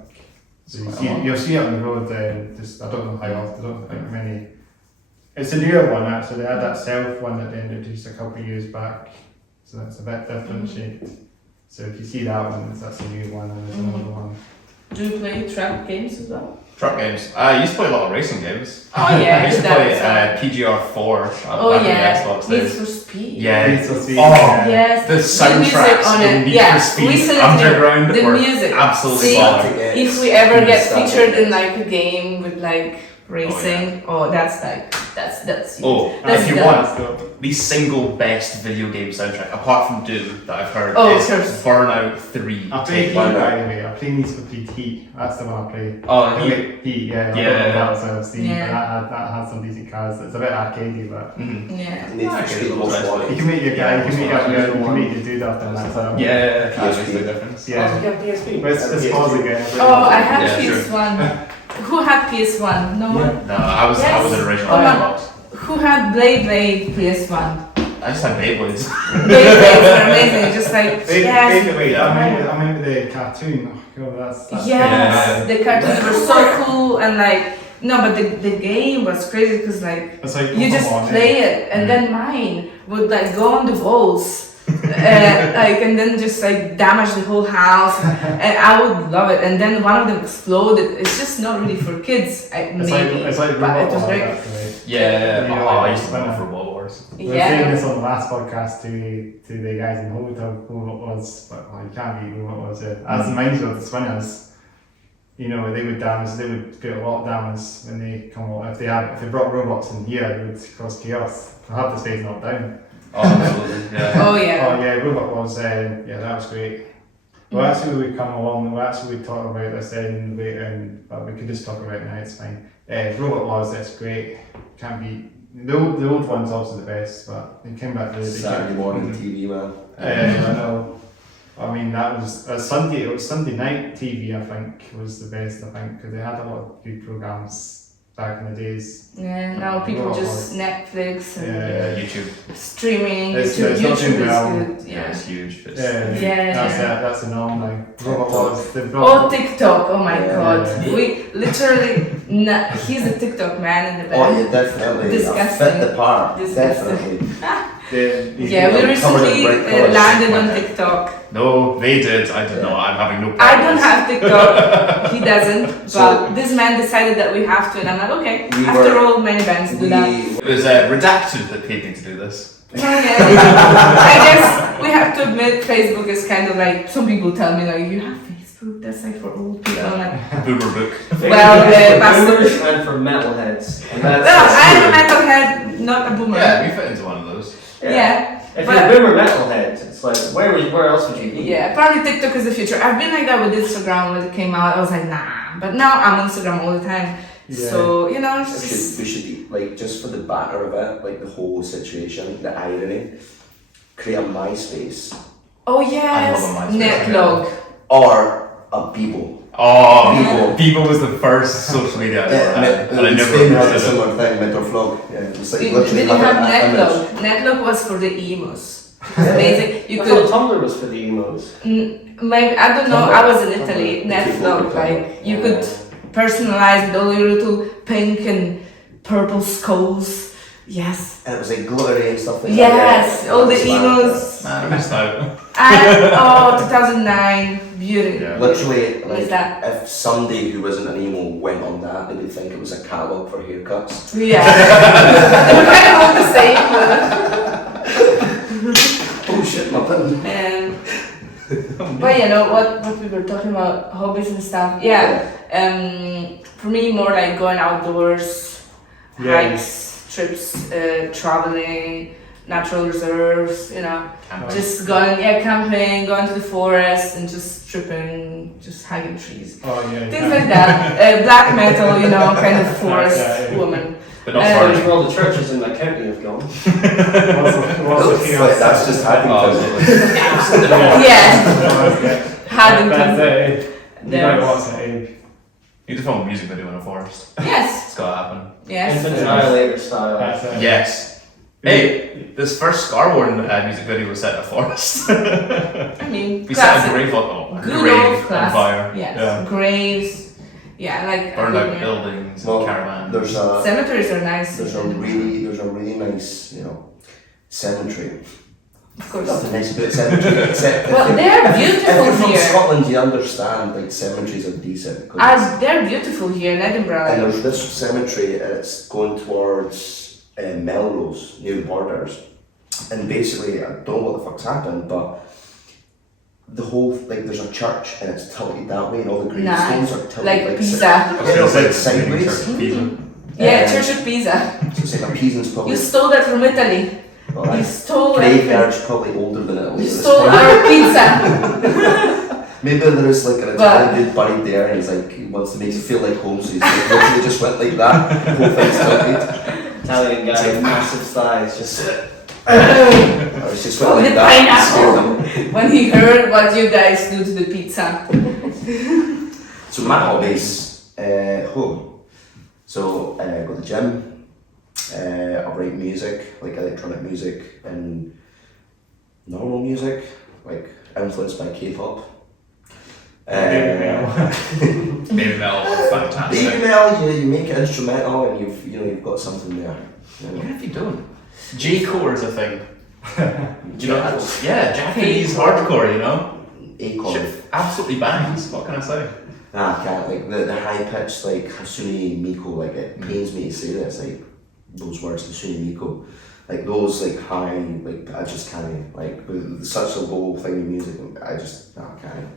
So you'll see it on the road. Just I don't know how often. I don't think many. It's a newer one actually. They had that Self one that they introduced a couple of years back, so that's a bit different shaped. So if you see that one, that's a new one, and there's another one. Do you play truck games as well? Truck games. I used to play a lot of racing games. Oh yeah, I used to that's play PGR4 Oh on the yeah, Xbox Need days. for Speed. Yeah. Need for Speed, Oh, yeah. Yes. the music soundtracks on in it. Need Yeah, for Speed recently Underground the were music. absolutely See, baller. if we ever get Stop featured it. in like a game with like racing, that's Oh, That's if you the- want the single best video game soundtrack, apart from Doom, that I've heard, Oh, is sure. Burnout 3. I play Take Heat, One. by the way. I play Need for Speed Heat. That's the one I play. Oh, Heat. Heat, yeah. I Yeah. don't know if that was LC, Yeah. but that had some decent cars. It's a bit arcadey, but Yeah. Need for Speed the most you wanted. can meet your guy, you can meet your dude after that. So. Yeah, that makes PSP. the difference. Yeah. PSP. Let's pause again. Oh, I have Yeah, this one. Who had PS1? No one? No, I was an original Come on. Xbox. Who had Blade PS1 I just had Beyblades. Beyblades were amazing, just like, yes. Wait, I remember the cartoon. Oh, God, that's Yes, the cartoons were so cool and like, no, but the game was crazy because like, It's like you just Pokemon, play it and then mine would like go on the walls. Like and then just like damage the whole house and I would love it and then one of them exploded. It's just not really for kids, maybe, It's like but it was Robot great. Wars, actually. Yeah, You know, I like, used to love for World Wars. We were saying Yeah, this on the last podcast to the guys in Hollywood who it was, but well, you can't beat who it was. As reminds you of the Spinners, you know, they would get a lot of damage when they come out. If they brought robots in here, it would cause chaos. I have to stay knocked down. Oh, absolutely. Yeah. oh yeah. Oh yeah, Robot was that was great. Well, actually, we come along. Well, actually, we talk about this but we could just talk about it now. It's fine. Robot Wars, that's great. Can't be the old one's also the best, but they came back to Saturday morning TV, man. I know. I mean, that was Sunday. It was Sunday night TV. I think was the best. I think because they had a lot of good programs back in the days. Yeah, now people Robot just Wars. Netflix and Yeah, YouTube. streaming. It's YouTube, not doing YouTube well. is good. Yeah, Yeah. it's huge. It's, That's a norm now. Robot Wars. They've Oh, got. TikTok! Oh my Yeah. god, we literally. He's a TikTok man in the Oh back. yeah, definitely. I Disgusting. fit the part. Disgusting. Definitely. Yeah, we covered in recently bright colours. landed on TikTok. no, they did. I did not. I'm having no I don't problems. have TikTok. He doesn't. So- But this man decided that we have to, and I'm like, okay. We After were- all, many bands do that. It was redacted that paid me to do this. Yeah. I guess we have to admit Facebook is kind of like some people tell me like you have Facebook, that's like for old people. I'm like, Boomer book. Well, for Pastor- boomers and for metalheads. And that's well, I'm a metalhead, not a boomer. Yeah, we fit into one of those. Yeah. If but- you're a boomer metalhead, it's like where else would you be? Yeah, apparently TikTok is the future. I've been like that with Instagram when it came out. I was like, nah. But now I'm on Instagram all the time. Yeah. So, you know, it's We just... should be like just for the batter of it, like the whole situation, the irony. Create a MySpace Oh I yes, love a MySpace, Netlog. or a Bebo. Oh, Bebo was the first social media I ever had, and I It's never Spain had a understood it. similar thing, Metalflog. Yeah, it was like We literally didn't have an image. Netlog. Netlog was for the emos. It was amazing. You I thought could... Tumblr was for the emos. Maybe, I don't know, Tumblr. I was in Italy. Tumblr. Netlog, like, you could personalize with all your little pink and purple skulls. Yes. And it was like glittery and stuff like Yes, that. all the It was emos. Man, I missed out. And, 2009, beauty. Yeah. Literally, What is like, that? if somebody who wasn't an emo went on that, they would think it was a catalogue for haircuts. Yeah. They were kind of all the same. Oh shit, my pen. But you know what we were talking about, hobbies and stuff. Yeah. For me, more like going outdoors, Yeah. hikes, trips, traveling, natural reserves. You know, Camping. just going, camping, going to the forest, and just tripping, just hugging trees, Oh yeah. things like that. Black metal, you know, kind of forest Yeah. woman. But not Um, farting. Where all the churches in my county have gone. But that's just Haddington. Yeah, Haddington. You There. gotta watch it. You need to film a music video in a forest. Yes, It's gotta happen. yes. Infant Annihilator style. That's it. Yes. Hey, this first Scarborn music video was set in a forest. I mean, We set a classic. grave on, Good grave old on class. fire. Yes. Yeah. Graves. Yeah, like Burned out yeah. buildings Well, and caravans. there's a Cemeteries are nice. there's a really nice, cemetery. Of course. Nothing nice about cemetery except Well, if they're if you're beautiful from here. Scotland, you understand like cemeteries are decent because They're beautiful here in Edinburgh. and there's this cemetery and it's going towards Melrose near the borders, and basically I don't know what the fuck's happened, but the whole like there's a church and it's tilted that way and all the gravestones are tilted Like Pisa. I was gonna say like it's maybe sideways. Church of Pisa. Yeah, Church of Pisa. So it's like a Pisans probably. You stole that from Italy. well, You that stole it. graveyard's probably older than Italy. You at this stole point. our pizza. Maybe there is like an But- Italian dude buried there and he's like he wants to make it feel like home, so he's like, literally just went like that. The whole thing's tilted. Italian guy with massive thighs, just I was just went Oh, like the that. and scared pineapple. him. When he heard what you guys do to the pizza. So my hobbies, So I go to the gym. I write music, like electronic music and normal music, like influenced by K-pop. Baby metal. Baby metal, fantastic. Baby metal, you make it instrumental and you've got something there. You know. Even if you don't. J-core is a thing. Do you know that? Yeah, Japanese hardcore, you know? Acorn. Shit absolutely bangs, what can I say? Nah, I can't. Like the high pitched, like Hatsune Miku, like it pains me to say this, like those words, Hatsune Miku. Like those, like high, like I just can't. Like with such a low thing in music, I can't.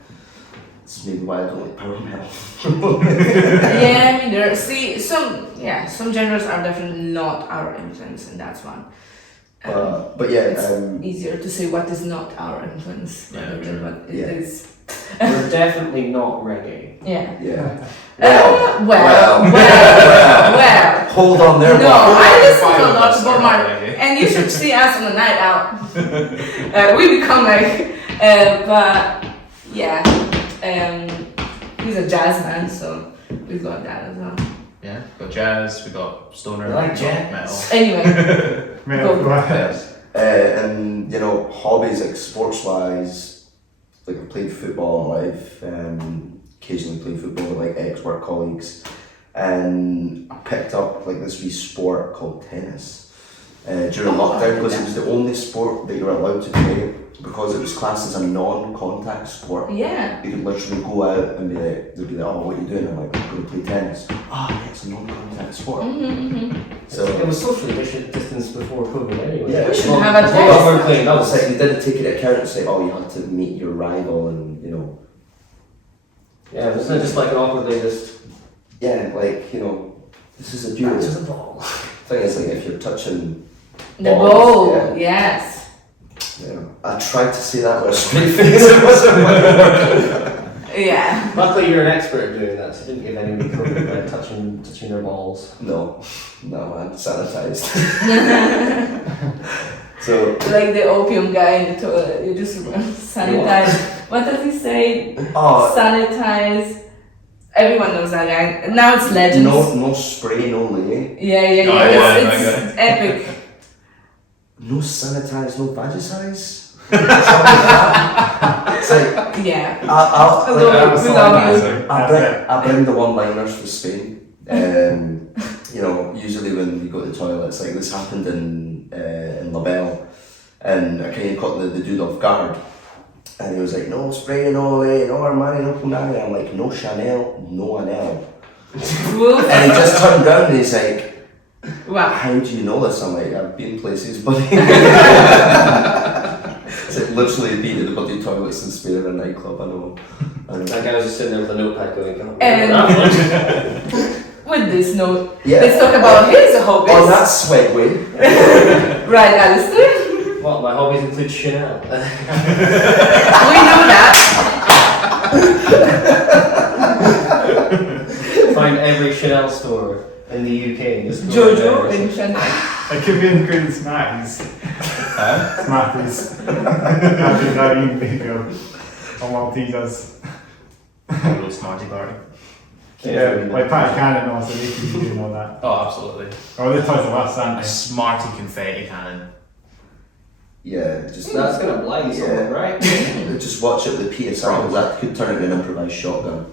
It's maybe why I don't like power metal. Yeah, I mean, there. See, some genres are definitely not our influence, and that's one. But yeah, it's easier to say what is not our influence rather than what it is. We're definitely not reggae. Yeah. yeah. Well. Hold on there. No, Bob. I listen Five to a of lot us of are Bob not Marley, reggae. and you should see us on the night out. We become like, but yeah, he's a jazz man, so we've got that as well. Yeah, we got jazz, we got stoner, We like we got jazz. metal. Anyway, Metal, Go. go ahead. And you know, hobbies like sports wise, like I played football in life, occasionally played football with like ex-work colleagues, and I picked up like this wee sport called tennis during lockdown because it was the only sport that you were allowed to play because it was classed as a non-contact sport. yeah. You could literally go out and be like, they'd be like, oh, what are you doing? I'm like, I'm going to play tennis. Yeah, it's a non-contact sport. So It was socially distanced before COVID anyway. Yeah, we should Well, have a well, test. we're playing That that was like, they didn't take into account and say, oh, you had to meet your rival and, you know, Yeah, wasn't it just like an awkwardly just yeah, like, you know, this is a duel. back to the ball? Thing is, like, if you're touching The balls, bowl, yes. yeah. I tried to say that with a straight face, it wasn't working. Yeah. Luckily, you're an expert at doing that, so you didn't give anyone COVID by touching their balls. No, I'm sanitized. So, Like the opium guy in the toilet, you just sanitize. What does he say? Sanitize. Everyone knows that guy. Now it's legends. no spray, no lay. Yeah. Oh, It's epic. No sanitize, no vagicize. It's like, Yeah. I'll Although like, we love you. I bring the one-liners for Spain. You know, usually when you go to the toilet, it's like this happened in La Belle, and I kind of caught the dude off guard, and he was like, no spray, no way, no Armani, no Punani. I'm like, no Chanel, no Anel. And he just turned around and he's like, Wow. how do you know this? I'm like, I've been places, buddy. It's like literally been at the bloody toilets in Spain in a nightclub, I know. That guy was just sitting there with a notepad going, oh, And- that one. With this note, Yeah. let's talk about his hobbies. On that segue, Right, Alistair? Well, my hobbies include Chanel. We know that. Find every Chanel store in the UK. Just go Jojo there. in Chanel. It could be including Smarties. Smarties. Happy Halloween video on Maltesers. Little smarty party. Yeah, like Pat Cannon also, they could be doing all that. Oh, absolutely. Or the Toys of Us, A aren't they? smarty confetti cannon. yeah, just That's gonna blind someone, right? just watch it with the PSI because that could turn into an improvised shotgun.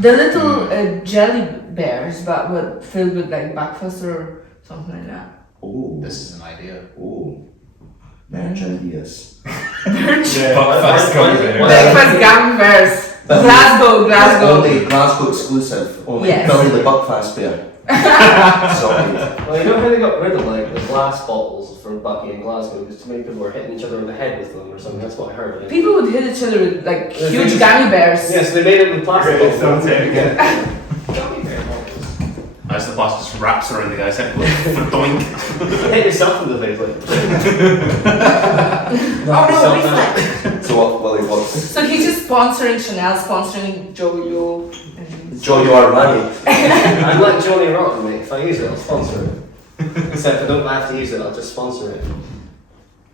The little jelly bears, but filled with like breakfast or something like that. Oh, This is an idea. merch ideas. Yeah. Buckfast gummy bears. Breakfast gummy bears. Glasgow. Only Glasgow exclusive. Only Yes. Billy the Buckfast bear. Sorry. Well, you know how they got rid of like the glass bottles from Bucky in Glasgow because too many people were hitting each other in the head with them or something. That's what I heard. People would hit each other with like Yeah, huge they- gummy bears. Yeah, so they made it with plastic Great, bottles. don't say it again. Gummy bear bottles. As the boss just wraps around the guy's head with doink. Hit yourself in the face like. Oh no, reflex. So what, Willie, what's So he's just sponsoring Chanel, sponsoring Jojo. and- Giorgio Armani? I'm like Johnny Rotten, mate. If I use it, I'll sponsor it. Except if I don't have to use it, I'll just sponsor it.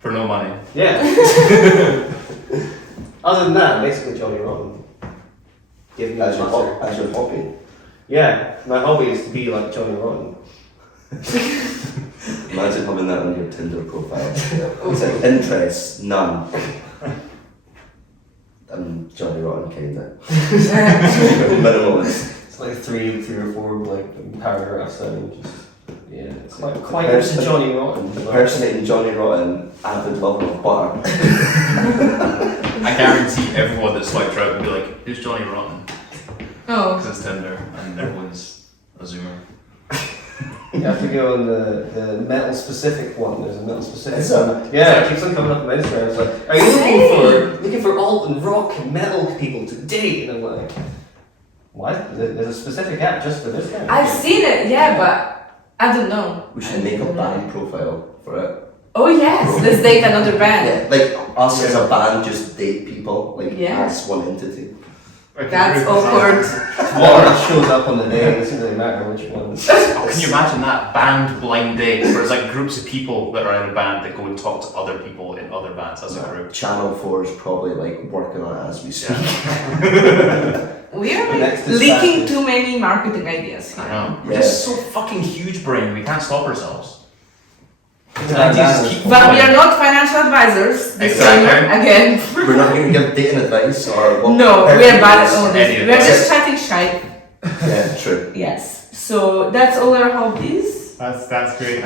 For no money. Yeah. Other than that, basically Johnny Rotten. Give me a As your sponsor. hobby. Yeah, my hobby is to be like Johnny Rotten. Imagine having that on your Tinder profile. It's like interests, none. I'm Johnny Rotten kinda. Minimalist. It's like three or four like paragraphs and just it's quite Person- into Johnny Rotten. Impersonating Johnny Rotten, avid lover of butter. I guarantee everyone that swiped right would be like, who's Johnny Rotten? Oh. Because it's Tinder and everyone's a zoomer. You have to go on the metal specific one. There's a metal specific Is one. Yeah, it keeps on coming up on Instagram. It's like, are you looking for alt and rock and metal people to date? And I'm like, what? There's a specific app just for this guy. I've seen it, yeah, but I don't know. We should make a band profile for it. Oh yes, let's date another band. Yeah, like us as a band just date people, like Yeah. as one entity. That's awkward. Whatever shows up on the day, it doesn't really matter which one. Oh, can you imagine that band blind date where it's like groups of people that are in a band that go and talk to other people in other bands as a group? Channel 4 is probably like working on it as we speak. We are like Next is leaking sadness. too many marketing ideas I here. know. We're Yeah. just so fucking huge brain, we can't stop ourselves. Yeah, Ideas keep But we are not financial advisors. Disclaimer Exactly. again. We're not going to give dating advice or what. No, we are bad at all this. Any We are advice. just chatting shite. Yeah, true. Yes. So that's all our hobbies. That's great.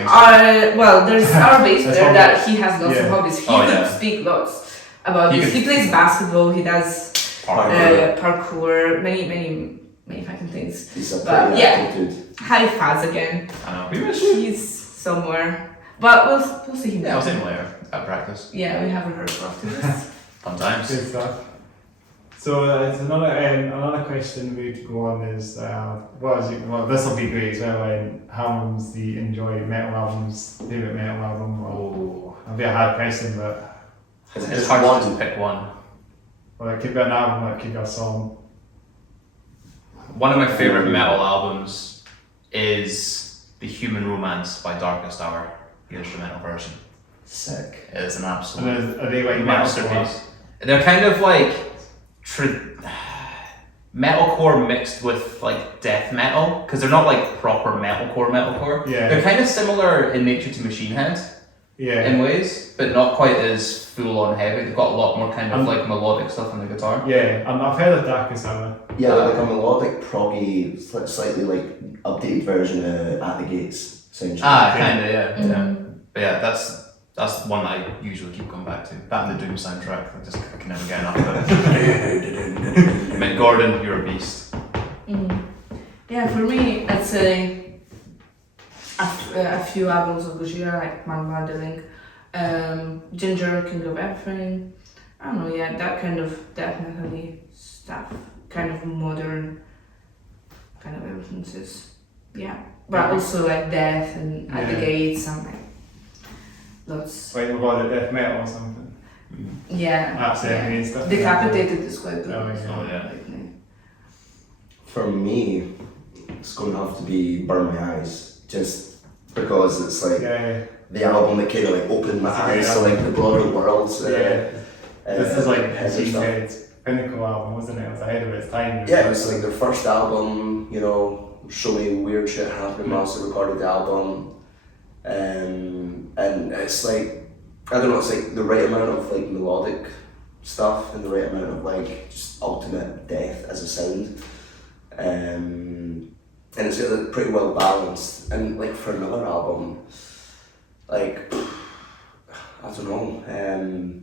Well, there's our bass That's player hobby. that he has lots of Yeah. hobbies. He Oh, could yeah. speak lots about He this. could- He plays basketball. He does Parkour. parkour, many fucking things. He's a But, pretty yeah. active dude. High Faz again. I know. We wish. He's somewhere, but we'll see him. Yeah, I'll see him later at practice. Yeah, we have rehearsal after this. Fun times. Good stuff. So it's another question we to go on is well, this will be great as well. Albums do you enjoy? Metal albums, favorite metal album? Oh. It'll be a hard question, but Is it It's just hard to one? just pick one. well, it could be an album, or it could be a song. One of my favourite metal albums is The Human Romance by Darkest Hour, the instrumental version. Sick. It is an And absolute are they like metalcore? masterpiece. They're kind of like metalcore mixed with like death metal, because they're not like proper metalcore. Yeah. They're kind of similar in nature to Machine Head Yeah. in ways, but not quite as full on heavy. They've got a lot more kind of like melodic stuff on the guitar. Yeah, and I've heard of Darkest Hour. Yeah, they're like a melodic, proggy, slightly like updated version of At the Gates soundtrack. Kinda, yeah. But yeah, that's one that I usually keep going back to. That and the Doom soundtrack. I can never get enough of it. Mick Gordon, you're a beast. Yeah, for me, I'd say a few albums of Gojira, like Magma, The Link, Ginger, King of Everything. I don't know, yeah, that kind of death metal stuff, kind of modern kind of influences. Yeah, but also like Death and At the Yeah. Gates and like lots. Like we've got the death metal or something. Yeah, Absolutely and stuff. Decapitated is quite good. Oh, yeah. Oh, yeah. Like, For me, it's going to have to be Burn My Eyes, just because it's like Yeah. the album that kind of like opened my That's a great eyes to like the broader world. Yeah. This is like heavy Machine stuff. Head's pinnacle album, wasn't it? It was ahead of its time. Yeah, it was like their first album, you know, so many weird shit happened whilst they recorded the album. And it's like, I don't know, it's like the right amount of like melodic stuff and the right amount of like just ultimate death as a sound. And it's pretty well balanced. And like for another album, like, I don't know,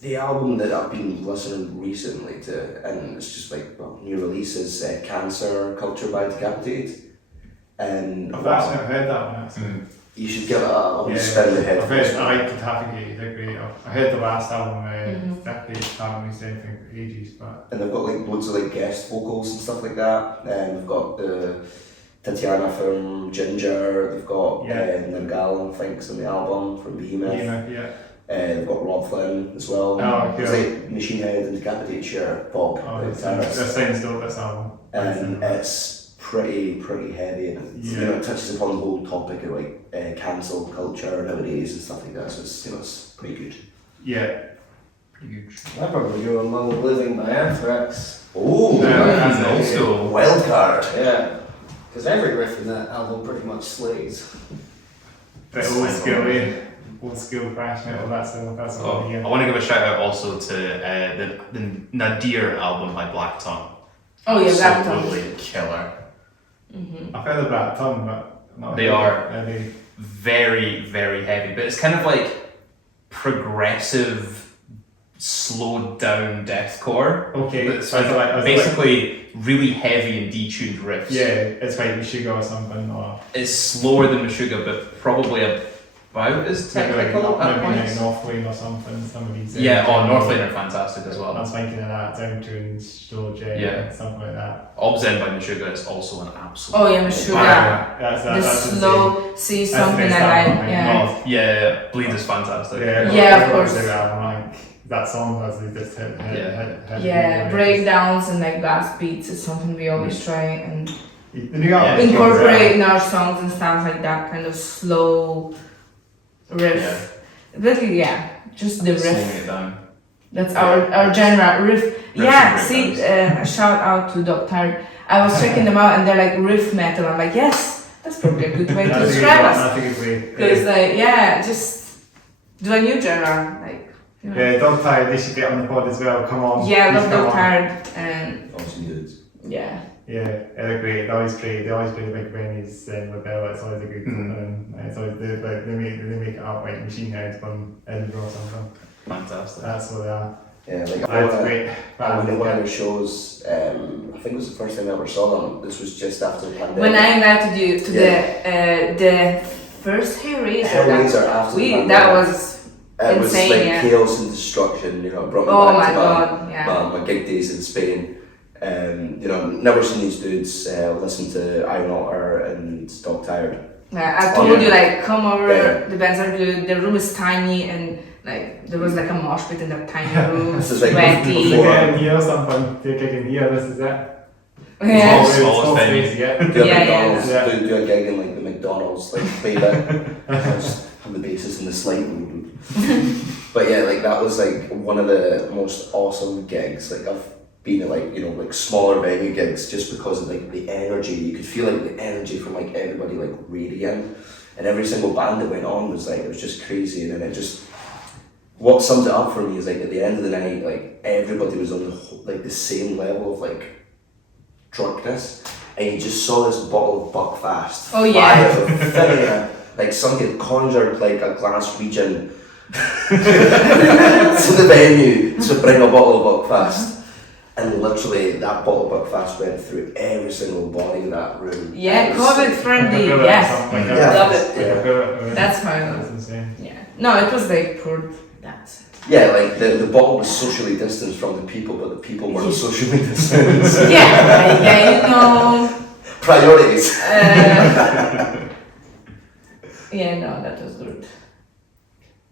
the album that I've been listening recently to, and it's just like, well, new release is Cancer, Culture by Decapitated. And I've actually not heard that one actually. you should give it I'll be spinning the head. I've heard, I like Decapitated, they're great. I heard the last album, Decapitated, haven't released anything for ages, but And they've got like loads of like guest vocals and stuff like that. And we've got the Tatiana from Ginger, they've got Nergal, I think, on the album from Behemoth. yeah. They've got Rob Flynn as well. Oh, It's okay. like Machine Head and Decapitated share Bob, Oh, the that sounds guitarist. dope, this album. And it's pretty heavy, and you know, it touches upon the whole topic of like cancel culture nowadays and stuff like that. So it's, you know, it's pretty good. Yeah. Huge. I'd probably go Among Living by Anthrax. Oh, That's an old school. wild card. Yeah. Because every riff in that album pretty much slays. But old school thrash metal, that's what Oh, I hear. I want to give a shout out also to the Nadir album by Black Tongue. Oh yeah, Black Tongue. Absolutely killer. I've heard of Black Tongue, but not They heard are. it. They Very, very heavy, but it's kind of like progressive, slowed down deathcore. Okay, It's so it's like basically really heavy and detuned riffs. yeah, it's like Meshuggah or something, or It's slower than Meshuggah, but probably about as maybe like technical at maybe like points. Northlane or something. Some of these. Yeah, Northlane are fantastic as I well. was thinking of that, Downtunes, Slow J, Yeah. something like that. Obzen by Meshuggah is also an absolute. Oh yeah, Meshuggah. That's The insane. slow, see That's something the I next like. album, Yeah. Oh, yeah, Bleed is fantastic. Yeah, of course. Like, that song was just hit. Yeah, breakdowns and like blast beats is something we always try and The new album is incorporate in our songs and stuff like that kind of slow riff. Really, yeah, just the Slowing riff. it down. That's our genre riff. Yeah, and see, breakdowns. a shout out to Dog Tired. I was checking them out and they're like riff metal. I'm like, yes, that's probably a good way to describe us. That's a good way. Because like, yeah, just do a new genre, like. You know. Yeah, Dog Tired, they should get on the pod as well. Come on. Yeah, I please love come Dog on. Tired and Awesome dudes. yeah. Yeah, they're great. They always play the big venues with Bell. It's always a good. It's always they make it up like Machine Head from Edinburgh or something. Fantastic. That's what they are. Yeah, like That's great. I went to one of their shows. I think it was the first time I ever saw them. This was just after the pandemic. When I invited you to the first Hellraiser, Hellraiser after the pandemic. that was It was insane, like yeah. chaos and destruction. You know, it brought me oh back my to god, yeah. my gig days in Spain. You know, never seen these dudes. Listened to Iron Altar and Dog Tired. Yeah, I told yeah. you like come over. Yeah. The bands are good. The room is tiny and like there was like a mosh pit in that tiny room, This is like sweaty. before- They're getting here or something. They're kicking here. This is it. Yeah. Small venue. Yeah. Do a Yeah, McDonald's, yeah. do a gig in like the McDonald's, like play that. Just have the bassist in the slide. But yeah, like that was like one of the most awesome gigs. Like I've been at like, you know, like smaller venue gigs just because of like the energy. You could feel like the energy from like everybody like radiant. And every single band that went on was like, it was just crazy. And then it just, what summed it up for me is like at the end of the night, like everybody was on the like the same level of like drunkenness, and you just saw this bottle of Buckfast. Oh, yeah. fire from thin air. Like somebody had conjured like a glass region to the venue to bring a bottle of Buckfast, and literally that bottle of Buckfast went through every single body in that room. Yeah, It was- COVID friendly. Yes, Yeah. love it. Yeah. That's how I That's know. insane. Yeah. No, it was like poured. That's. Yeah, like the bottle was socially distanced from the people, but the people weren't socially distanced. Yeah, you know. Priorities. Yeah, no, that was good.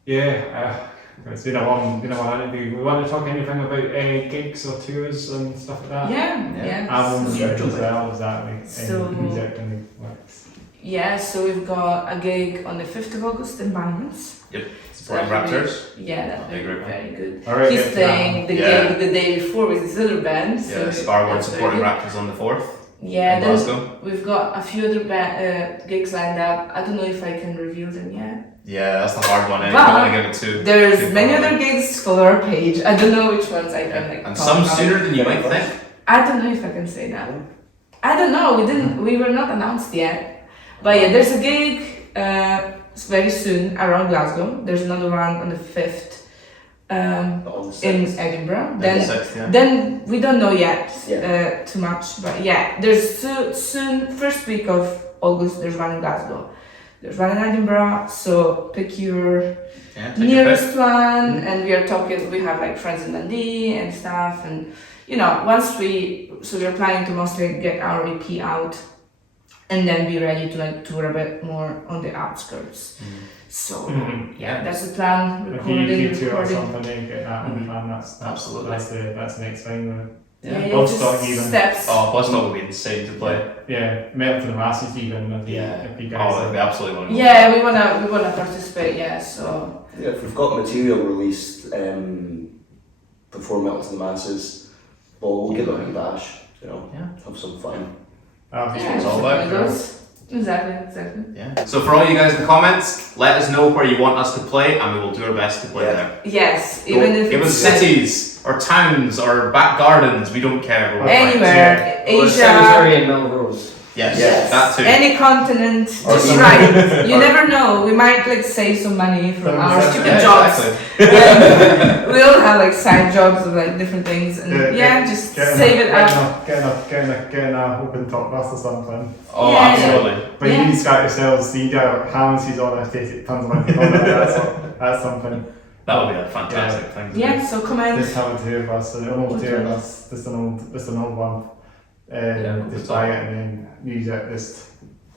Yeah. It's been a long interview. We want to talk anything about gigs or tours and stuff like that. Yeah. Albums Yeah. as well, exactly. So- Music and the works. Yeah, so we've got a gig on the 5th of August in Bangladesh. Supporting Raptors. Yeah, that's Big very, group. very good. Alright, He's yeah, playing the Yeah. gig the day before with his other band. So Yeah, Sparward that's very supporting good. Raptors on the 4th Yeah, in then Glasgow. we've got a few other gigs lined up. I don't know if I can reveal them yet. Yeah, that's the hard one. I But don't want to give it too. There's too many far other away. gigs for our page. I don't know which ones I can Yeah. like. And talk some about. sooner than you might think. I don't know if I can say that. I don't know. We were not announced yet. But yeah, there's a gig very soon around Glasgow. There's another one on the 5th On the in 6th. Edinburgh. The Then 6th, yeah. Then we don't know yet Yeah. too much, but yeah, there's soon, first week of August, there's one in Glasgow. There's one in Edinburgh, so pick your Yeah, take your pick. nearest one, and we are talking, we have like friends in Dundee and stuff, and you know, so we're planning to mostly get our EP out, and then be ready to like tour a bit more on the outskirts. So yeah, that's the plan. If you tour or Recording. something, then get that on the plan. That's Absolutely. That's the next thing. Yeah, Bloodstock just even. steps. Oh, Bloodstock would be insane to play. Yeah, Metal for the Masses even. If you guys. Oh, it'd be absolutely wonderful. Yeah, we wanna participate. Yeah, so Yeah, if we've got material released, perform out to the masses. But we'll give it a bash, you know, Yeah. have some fun. It's all about those. Exactly. Yeah. So for all you guys in the comments, let us know where you want us to play, and we will do our best to play Yeah. there. Yes, even if Give us it's like cities or towns or back gardens. We don't care. We'll play. anywhere, Or Asia, Salisbury and Melrose. Yes, Yes. that too. any continent, Or just some- right. You never know. We might like save some money from our stupid Yeah, jobs. exactly. We all have like side jobs of like different things, and just save it up. Get an open top bus or something. Oh, Yeah. absolutely. But you need to start yourselves, so you do Hammonds on a take tons of money on that's something. That would be a fantastic thing to do. Yeah, so comment. Just have two of us, an old two of us, just an old one. Just buy it and then use it.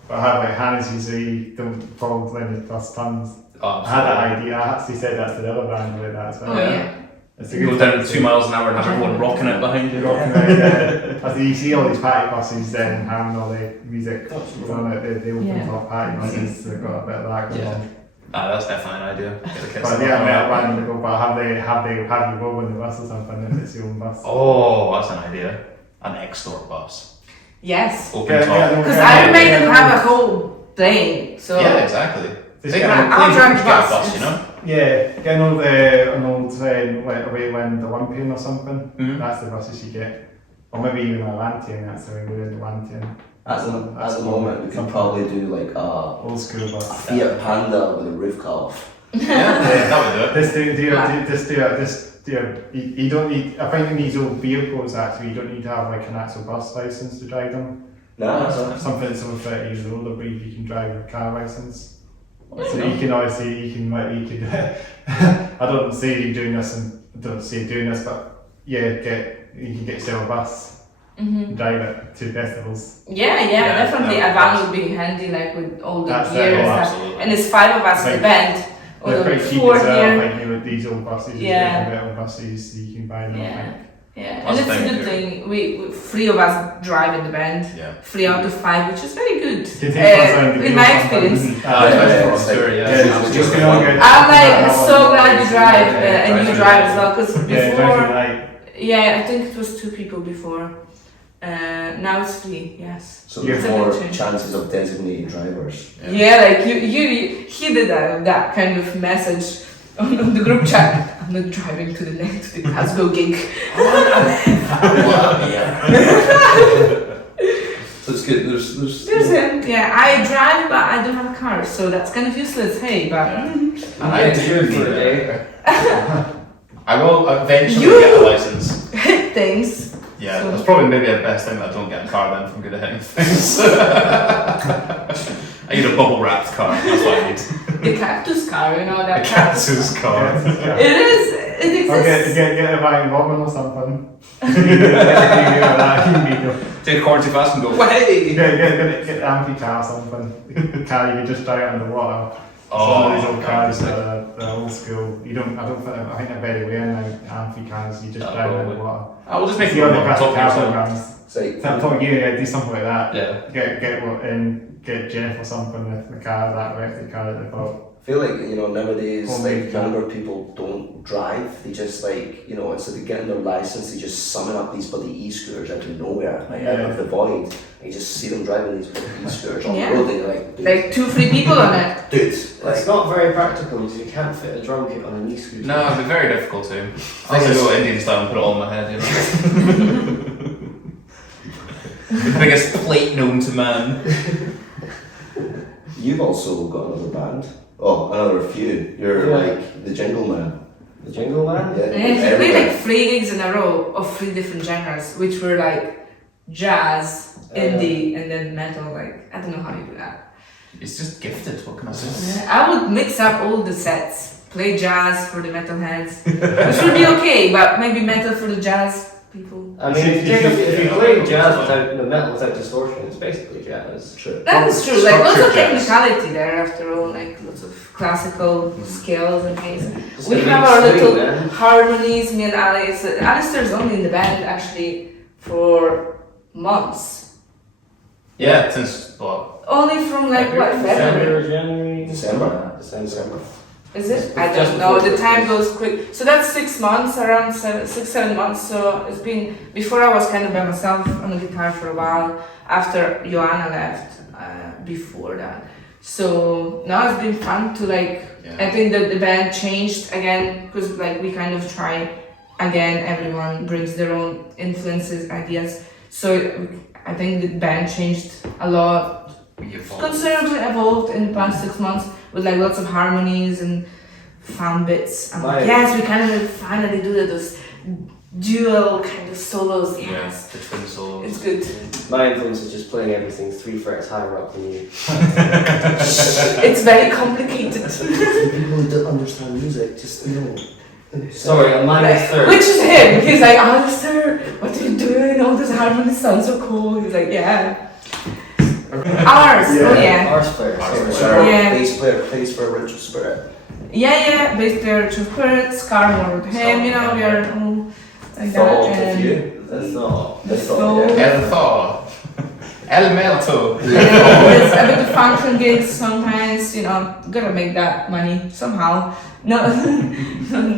But I have like Hannah's so you don't fall when plus tons. Oh, I had that absolutely. idea. I actually said that to the other band about that as well. Oh yeah. It's a You good go down thing to 2 miles an hour and have everyone rocking it behind you. Rocking around, I think you see all these party buses then having all the music on it, the open top party buses, they've got a bit of that going Yeah. on. That's definitely an idea. Get the kids But to yeah, rock I on mean, band to go, but have you go on the bus or something if it's your own bus. Oh, that's an idea. An Extort bus. Yes. Open top. Because I made them have a whole plane, so Yeah, exactly. Just They get can I'll drive get a bus. bus, you know? Yeah, get an old like away when the Olympian or something. Mhm. That's the buses you get. Or maybe even a Lantian, that's the way we're in the Lantian. At the moment, we could probably do like a Old school bus. Fiat Panda with a roof cut off. Yeah, that would do it. You don't need, I think in these old vehicles actually, you don't need to have like an actual bus license to drive them. No, Something that's over 30 years old, I believe you can drive a car license. There So you you can obviously, you could, I don't say you're doing this and I don't say doing this, but yeah, you can get yourself a bus and drive it to festivals. yeah, Yeah, definitely. that A would van would be handy, like with all the That's it, gear and Oh, stuff. absolutely. And it's 5 of us in the Like, band. They're Although pretty cheap 4 as well, here. like you know, these old buses, you Yeah. get better buses, you can buy them. Yeah, That's and it's the a thing, good yeah. thing. We 3 of us drive in the band. Yeah. 3 out of 5, which is very good. You can take one side In my experience. Especially for it's like- tour, yeah. Yeah, just go on, I'm like so glad you drive and you drive drive as well because Yeah, before, driving light. yeah, I think it was 2 people before. Now it's 3, yes. So Yeah. there's more It's a big change. chances of designated drivers. Yeah, like he did that kind of message on the group chat. I'm not driving to the Glasgow gig. So it's good. There's There's him. Yeah, I drive, but I don't have a car, so that's kind of useless. Hey, but I Get to do it for a day. I will eventually You- get a license. thanks. Yeah, So- that's probably maybe the best thing that I don't get a car then from good at hitting things. I need a bubble wrapped car, that's what I need. The cactus car, you know A that. cactus car. It is. It Or exists. get a Ryan Robin or something. Take a corn too fast and go, way! Get the amphi car or something. Car you can just drive underwater. Oh, Some of these old cars that'd be that are they're old school. I think they're very rare now. Amphi cars, you just Yeah, drive probably. underwater. I will just make See it all the on classic top car of yourself. programs. it's like I'm talking you, yeah, do something like that. Yeah. Get Jeff or something with the car, that electric car that they've got. I feel like nowadays Homemade like car. younger people don't drive. They just like instead of getting their license, they just summon up these bloody e-scooters out of nowhere, like out of the void. And you just see them driving these bloody e-scooters on Yeah. the road, and you're like, dude, Like 2-3 people on it. dude, It's like, not very practical because you can't fit a drum kit on an e-scooter. No, it'd be very difficult to. I also go Indian style and put it all in my head, you know. The biggest plate known to man. you've also got another band. Oh, another few. You're Yeah. like the Jingle Man. The Jingle Man? Yeah, And he played everywhere. like 3 gigs in a row of 3 different genres, which were like jazz, indie, and then metal. Like I don't know how you do that. He's just gifted, what can I say? I would mix up all the sets, play jazz for the metalheads, which would be okay, but maybe metal for the jazz people. I mean, if you play jazz without the metal without distortion, it's basically jazz. True. That is true. Like lots of Structured jazz. technicality there, after all. Like lots of classical scales and things. Just We a have big our swing, little man. harmonies. Me and Alex. Alistair's only in the band actually for months. Yeah, since what? Only from like what February. January. December. December. Is it? It's I just don't know. before The time Christmas. goes quick. So that's 6 months, around 7 months. So it's been, before I was kind of by myself on the guitar for a while, after Joanna left, before that. So now it's been fun to like, I think that the band changed again, because like we kind of try again, everyone brings their own influences, ideas. So I think the band changed a lot, considerably evolved in the past 6 months with like lots of harmonies and fun bits. And Right. yes, we kind of finally do those dual kind of solos. Yes, Yes, the twin solos. it's good. My influence is just playing everything 3 frets higher up than you. It's very complicated. People who don't understand music, just, you know. Sorry, I'm minus third. Which is him. He's like, Alistair, what are you doing? All these harmonies sound so cool. He's like, yeah. Ours, oh yeah. Arse player. Arse sorry. Yeah. Bass player plays for Ritual Spirit. Yeah, bass player, True Spirit, Scar more with him, you know, we are all like that. Thought of And you. That's not. the That's flow. all, yeah. El Thor. El Melto. There's a bit of function gigs sometimes, you know, gotta make that money somehow. No,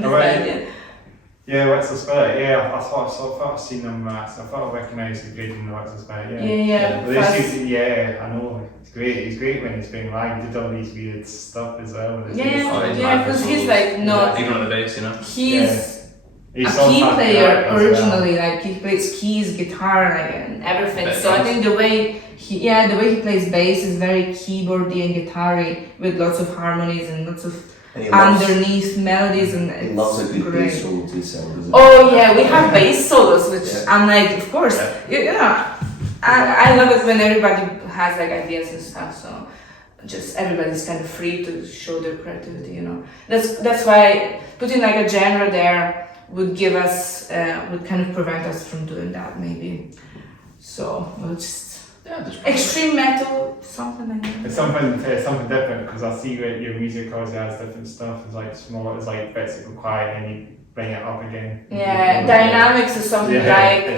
Alright. Yeah, What's the Spirit? Yeah, I thought I've seen them. I thought I recognised the gig in the What's the Spirit. Yeah. But I know. It's great. He's great when he's playing live. He did all these weird stuff as well. With his bass. Yeah, because he's like not. Even on the bass, you know. He's He's a so key fast player as well. originally, like he plays keys, guitar, like, and everything. But So I drums. think the way he plays bass is very keyboardy and guitar-y with lots of harmonies and lots of And he loves, underneath melodies, and he it's loves a good great. bass solo to himself, doesn't he? Oh yeah, we have bass solos, which Yeah. I'm like, of course, you know, I love it when everybody has like ideas and stuff. So just everybody's kind of free to show their creativity, you know. That's why putting like a genre there would give us would kind of prevent us from doing that maybe. So we'll just extreme metal, something like that. It's something different because I see that your music always has different stuff. It's like small, it's like bits that go quiet and you bring it up again. Yeah, dynamics is something it's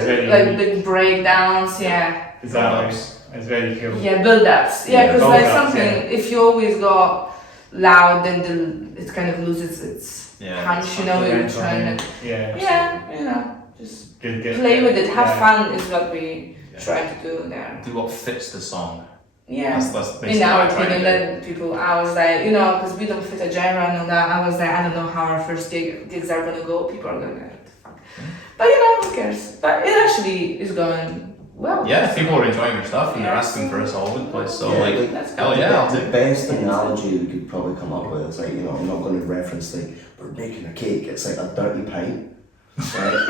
very like unique. big breakdowns. Yeah. Exactly. It's very cool. Yeah, build-ups. Yeah, because like build-ups, something, if you always go loud, then it kind of loses its punch, you know, you're trying to, you know, just Good, play with it, have yeah. fun is what we try to do there. Do what fits the song. Yeah. That's basically In our what I try opinion, to then people, I was like, you know, because we don't fit a genre and all that, I was like, I don't know how our first gigs are gonna go, people are gonna be like, what the fuck. But you know, who cares? But it actually is going well. do. Yeah, if people are enjoying your stuff and they're asking for us all over the place. So Yeah, like, That's hell good. yeah, I'll The take it. best analogy we could probably come up with is like, you know, I'm not going to reference like, we're making a cake, it's like a dirty pint. Right?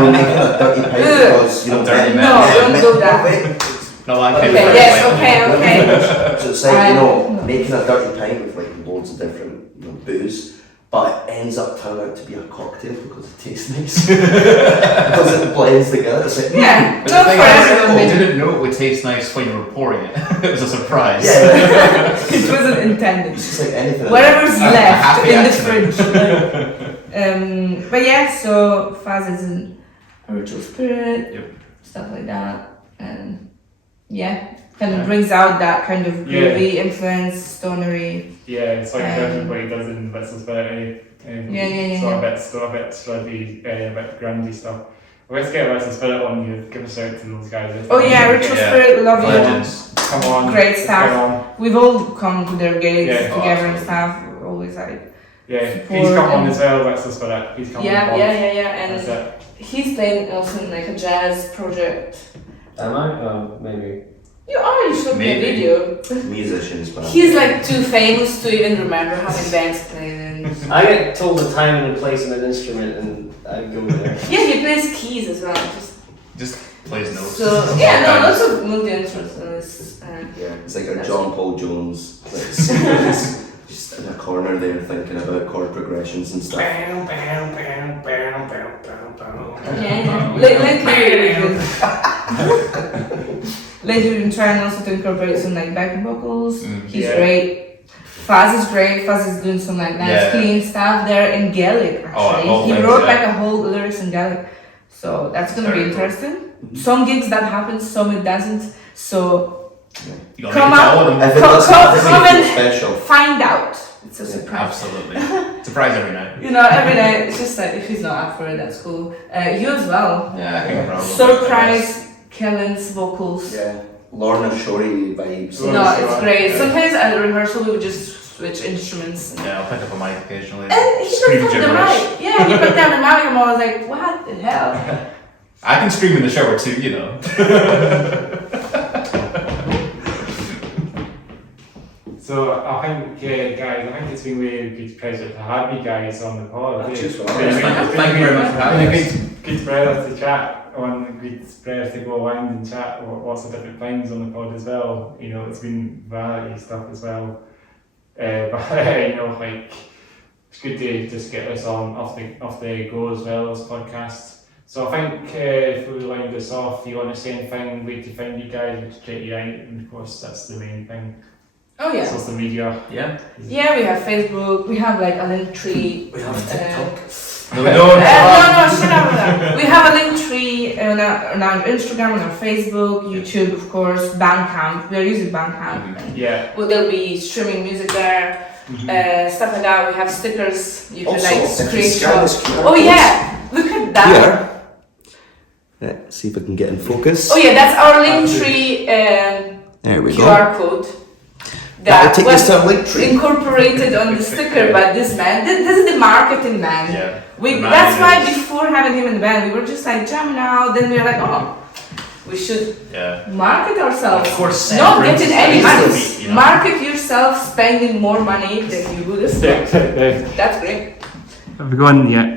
We're making a dirty pint because, you know, A dirty No, man. don't do that. No, that kind Okay, of yes, okay. So it's like, you know, No. making a dirty pint with like loads of different, you know, booze, but it ends up turning out to be a cocktail because it tastes nice. Because it blends together. It's like, Yeah, But not the for thing is, everyone. we didn't know it would taste nice when you were pouring it. It was a surprise. yeah, It wasn't intended. it's just like anything. Whatever's A left happy in the accident. fridge. But yeah, so Faz is in a ritual spirit, Yep. stuff like that, and yeah, kind of brings out that kind of groovy influence, stonery. Yeah, it's like Um, everybody does in Bits of Spirit. Yeah. So a bit sludgy, a bit grungy stuff. Let's get Bits of Spirit on you. Give a shout to those guys. Oh yeah, ritual Yeah. spirit, love you. Legends. Come on. Great let's stuff. get on. We've all come to their gigs Yeah. together and Awesome. stuff. We're always like, Yeah, Support he's come on and- as well, Bits of Spirit. He's come on. yeah, board. and That's it. he's playing also in like a jazz project. Am I? Oh, maybe. You showed me a Maybe. video. Musicians, man. He's like too famous to even remember how many bands played in. I get told the time and the place of an instrument and I go there. Yeah, he plays keys as well. Just plays notes. So yeah, no, lots of multi-instrumentalists here. It's like a That's John Paul Jones, like, just in a corner there thinking about chord progressions and stuff. Yeah. Lately we've been trying also to incorporate some like backing vocals. He's Yeah. great. Faz is great. Faz is doing some like nice Yeah. clean stuff there in Gaelic actually. all He things, wrote yeah. like a whole lyrics in Gaelic. So that's gonna be Very cool. interesting. Some gigs that happens, some it doesn't. So You gotta Come make it up. all of them. If it Come- doesn't, come- it's come anything and- special. find out. It's It's a surprise. Absolutely. Surprise every night. You know, every night, it's just like, if he's not up for it, that's cool. You as well. Yeah, I think probably. Surprise Kellen's vocals. Yeah. Lorna Shore vibes. No, it's great. Yeah. Sometimes at rehearsal we would just switch instruments. Yeah, I'll pick up a mic occasionally. And he scream picked up the gibberish. mic. Yeah, he picked down the mic and I was like, what the hell? I can scream in the shower too, you know. So I think, guys, I think it's been really good pleasure to have you guys on the pod. Cheers for Thank you very much for having us. Good for us to chat on, good for us to go around and chat lots of different things on the pod as well. You know, it's been variety stuff as well. But you know, like it's good to just get us on off the go as well as podcast. So I think if we line this off, do you want to say anything, way to find you guys, way to check you out, and of course that's the main thing. Oh yeah. Social media. Yeah. Yeah, we have Facebook, we have like a link tree. We have TikTok. No, we don't. No, shut up with that. We have a link tree on our Instagram, on our Facebook, YouTube, of course, Bandcamp. We are using Bandcamp. And Yeah. well, there'll be streaming music there, stuff like that. We have stickers. You can Also, like if you scan screenshot. this QR Oh code yeah, look at that. Here. Yeah, see if I can get in focus. Oh yeah, that's our link tree There we go. QR code. That'll That take was us to a link tree. incorporated on the sticker by this man. This is the marketing man. Yeah. We, The man that's why is- before having him in the band, we were just like jamming out. Then we were like, oh, we should Yeah. market ourselves. Of course, Not brings getting us any to the money. beat, you know. Market yourself, spending more money than you would have spent. That's great. Have we gone yet?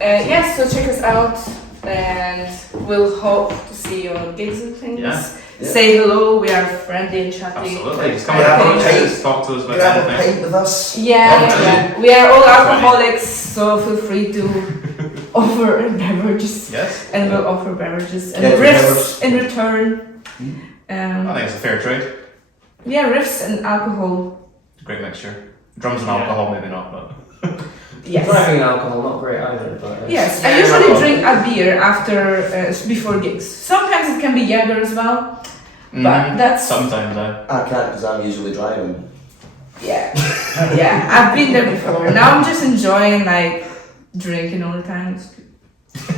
Yes, so check us out, and we'll hope to see you on gigs and things. Yeah. Yeah. Say hello. We are friendly and chatty. Absolutely. Just come Yeah. and approach us, talk to us about Grab a anything. pint with us. Yeah. We are all alcoholics, so feel free to offer beverages, Yes. and we'll offer beverages and Yeah, riffs in return. I think it's a fair trade. Yeah, riffs and alcohol. Great mixture. Drums and alcohol, maybe not, but. Yes. Driving alcohol, not great either, but. Yes, I usually drink a beer after before gigs. Sometimes it can be Jäger as well, but that's Sometimes I can't because I'm usually driving. yeah, yeah. I've been there before. Now I'm just enjoying like drinking all the time. It's good.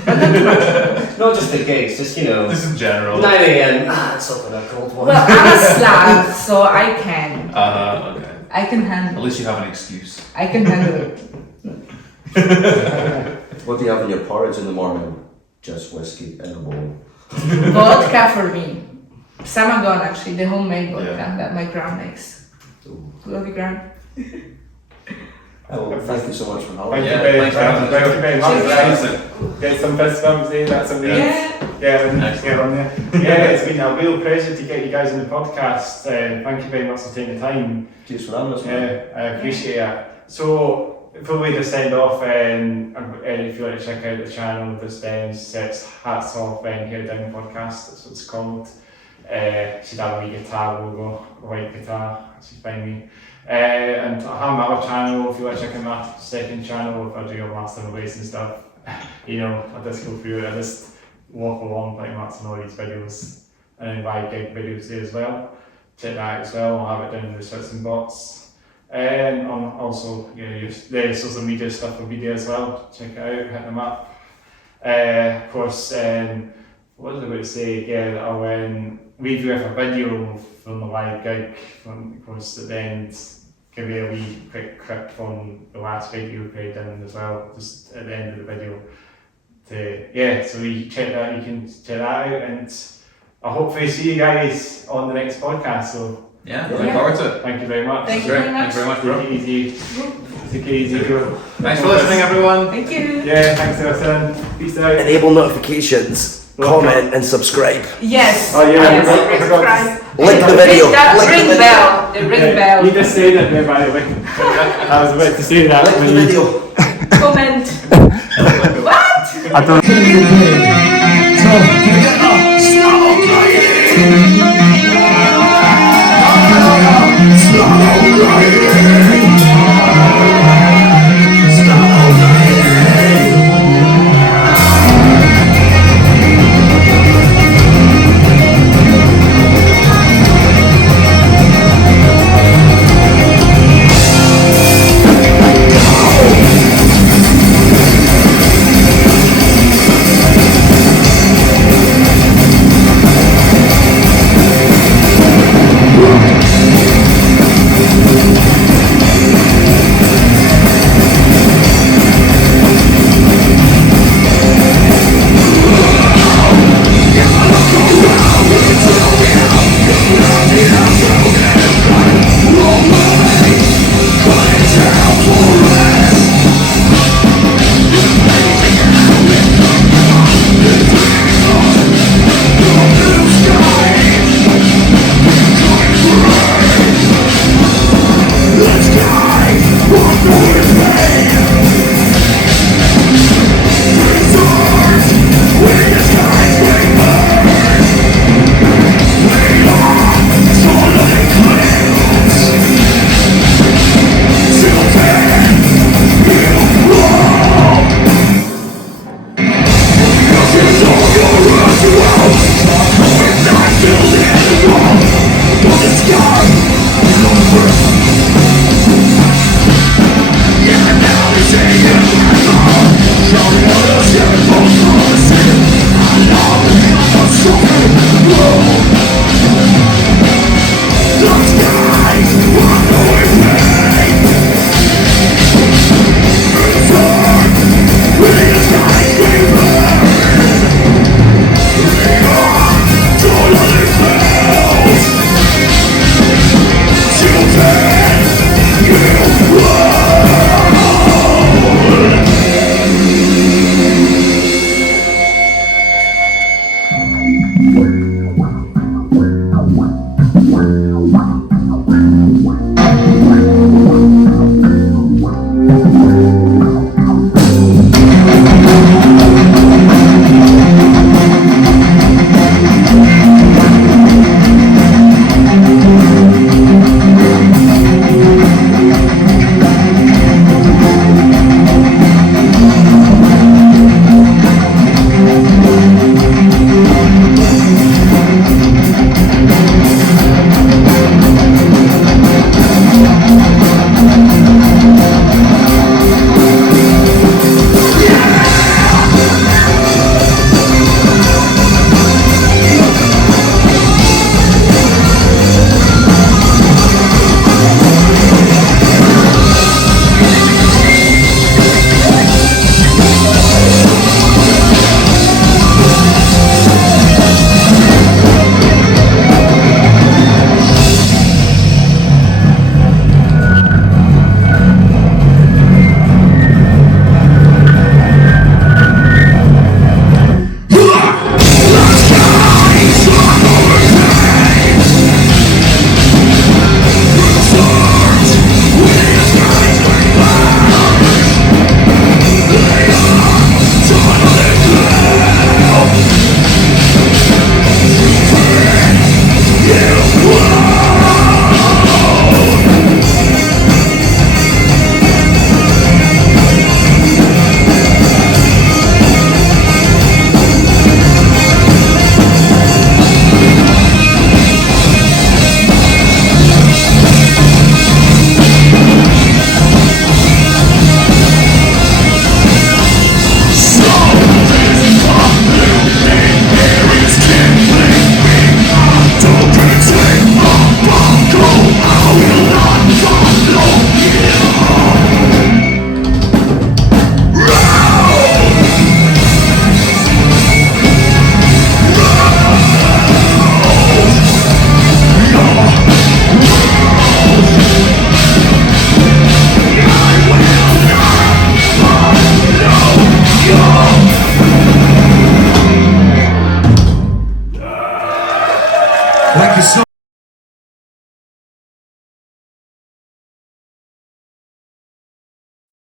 But not too much. Not just the gigs, just, you know, This is general. 9 a.m. It's up with a cold one. Well, I'm a Slav, so I can. Okay. I can At handle. least you have an excuse. I can handle it. What do you have in your porridge in the morning? Just whiskey in a bowl. Vodka for me. Samagon, actually, the homemade vodka Yeah. that my gran makes. Love you, gran. Oh, thank you so much for having Thank me. you Yeah, very thanks for having us. Thank you very much, Cheers. guys. Get some fist bumps in, that's amazing. Yeah. Yeah, and Excellent. get on there. Yeah, it's been a real pleasure to get you guys on the podcast. Thank you very much for taking the time. Cheers for having us, man. Yeah, I appreciate it. So, before we just send off, if you want to check out the channel, just sets Hats Off Here Down podcast, that's what it's called. She'd have a wee guitar logo, a white guitar, she'd find me. And I have my other channel, if you want to check out my second channel, if I do all master race and stuff. You know, I just go through it, I just walk along pretty much in all these videos, and then buy gig videos there as well. Check that out as well, I'll have it down in the description box. And also, use the social media stuff will be there as well. Check it out, hit them up. Of course, what was I going to say? Yeah, I'll leave you with a video from the live gig. Of course, at the end, give you a wee quick clip from the last video we played in as well, just at the end of the video. So you check that, you can check that out, and I hopefully see you guys on the next podcast. So. Yeah, looking forward to it. Thank you very much. Thank you Great. very much. Thanks very much, bro. Take it easy. Take it easy, bro. Thanks for listening, everyone. Thank you. Yeah, thanks for listening. Peace out. Enable notifications, comment and subscribe. Yes. Oh, yeah, yes. I forgot. Subscribe. Like the video. Ring that Like the ring video. bell. The ring bell. You just said it there, by the way. I was about to say that. Like when the you- video. Comment. What? I don't. Thank you so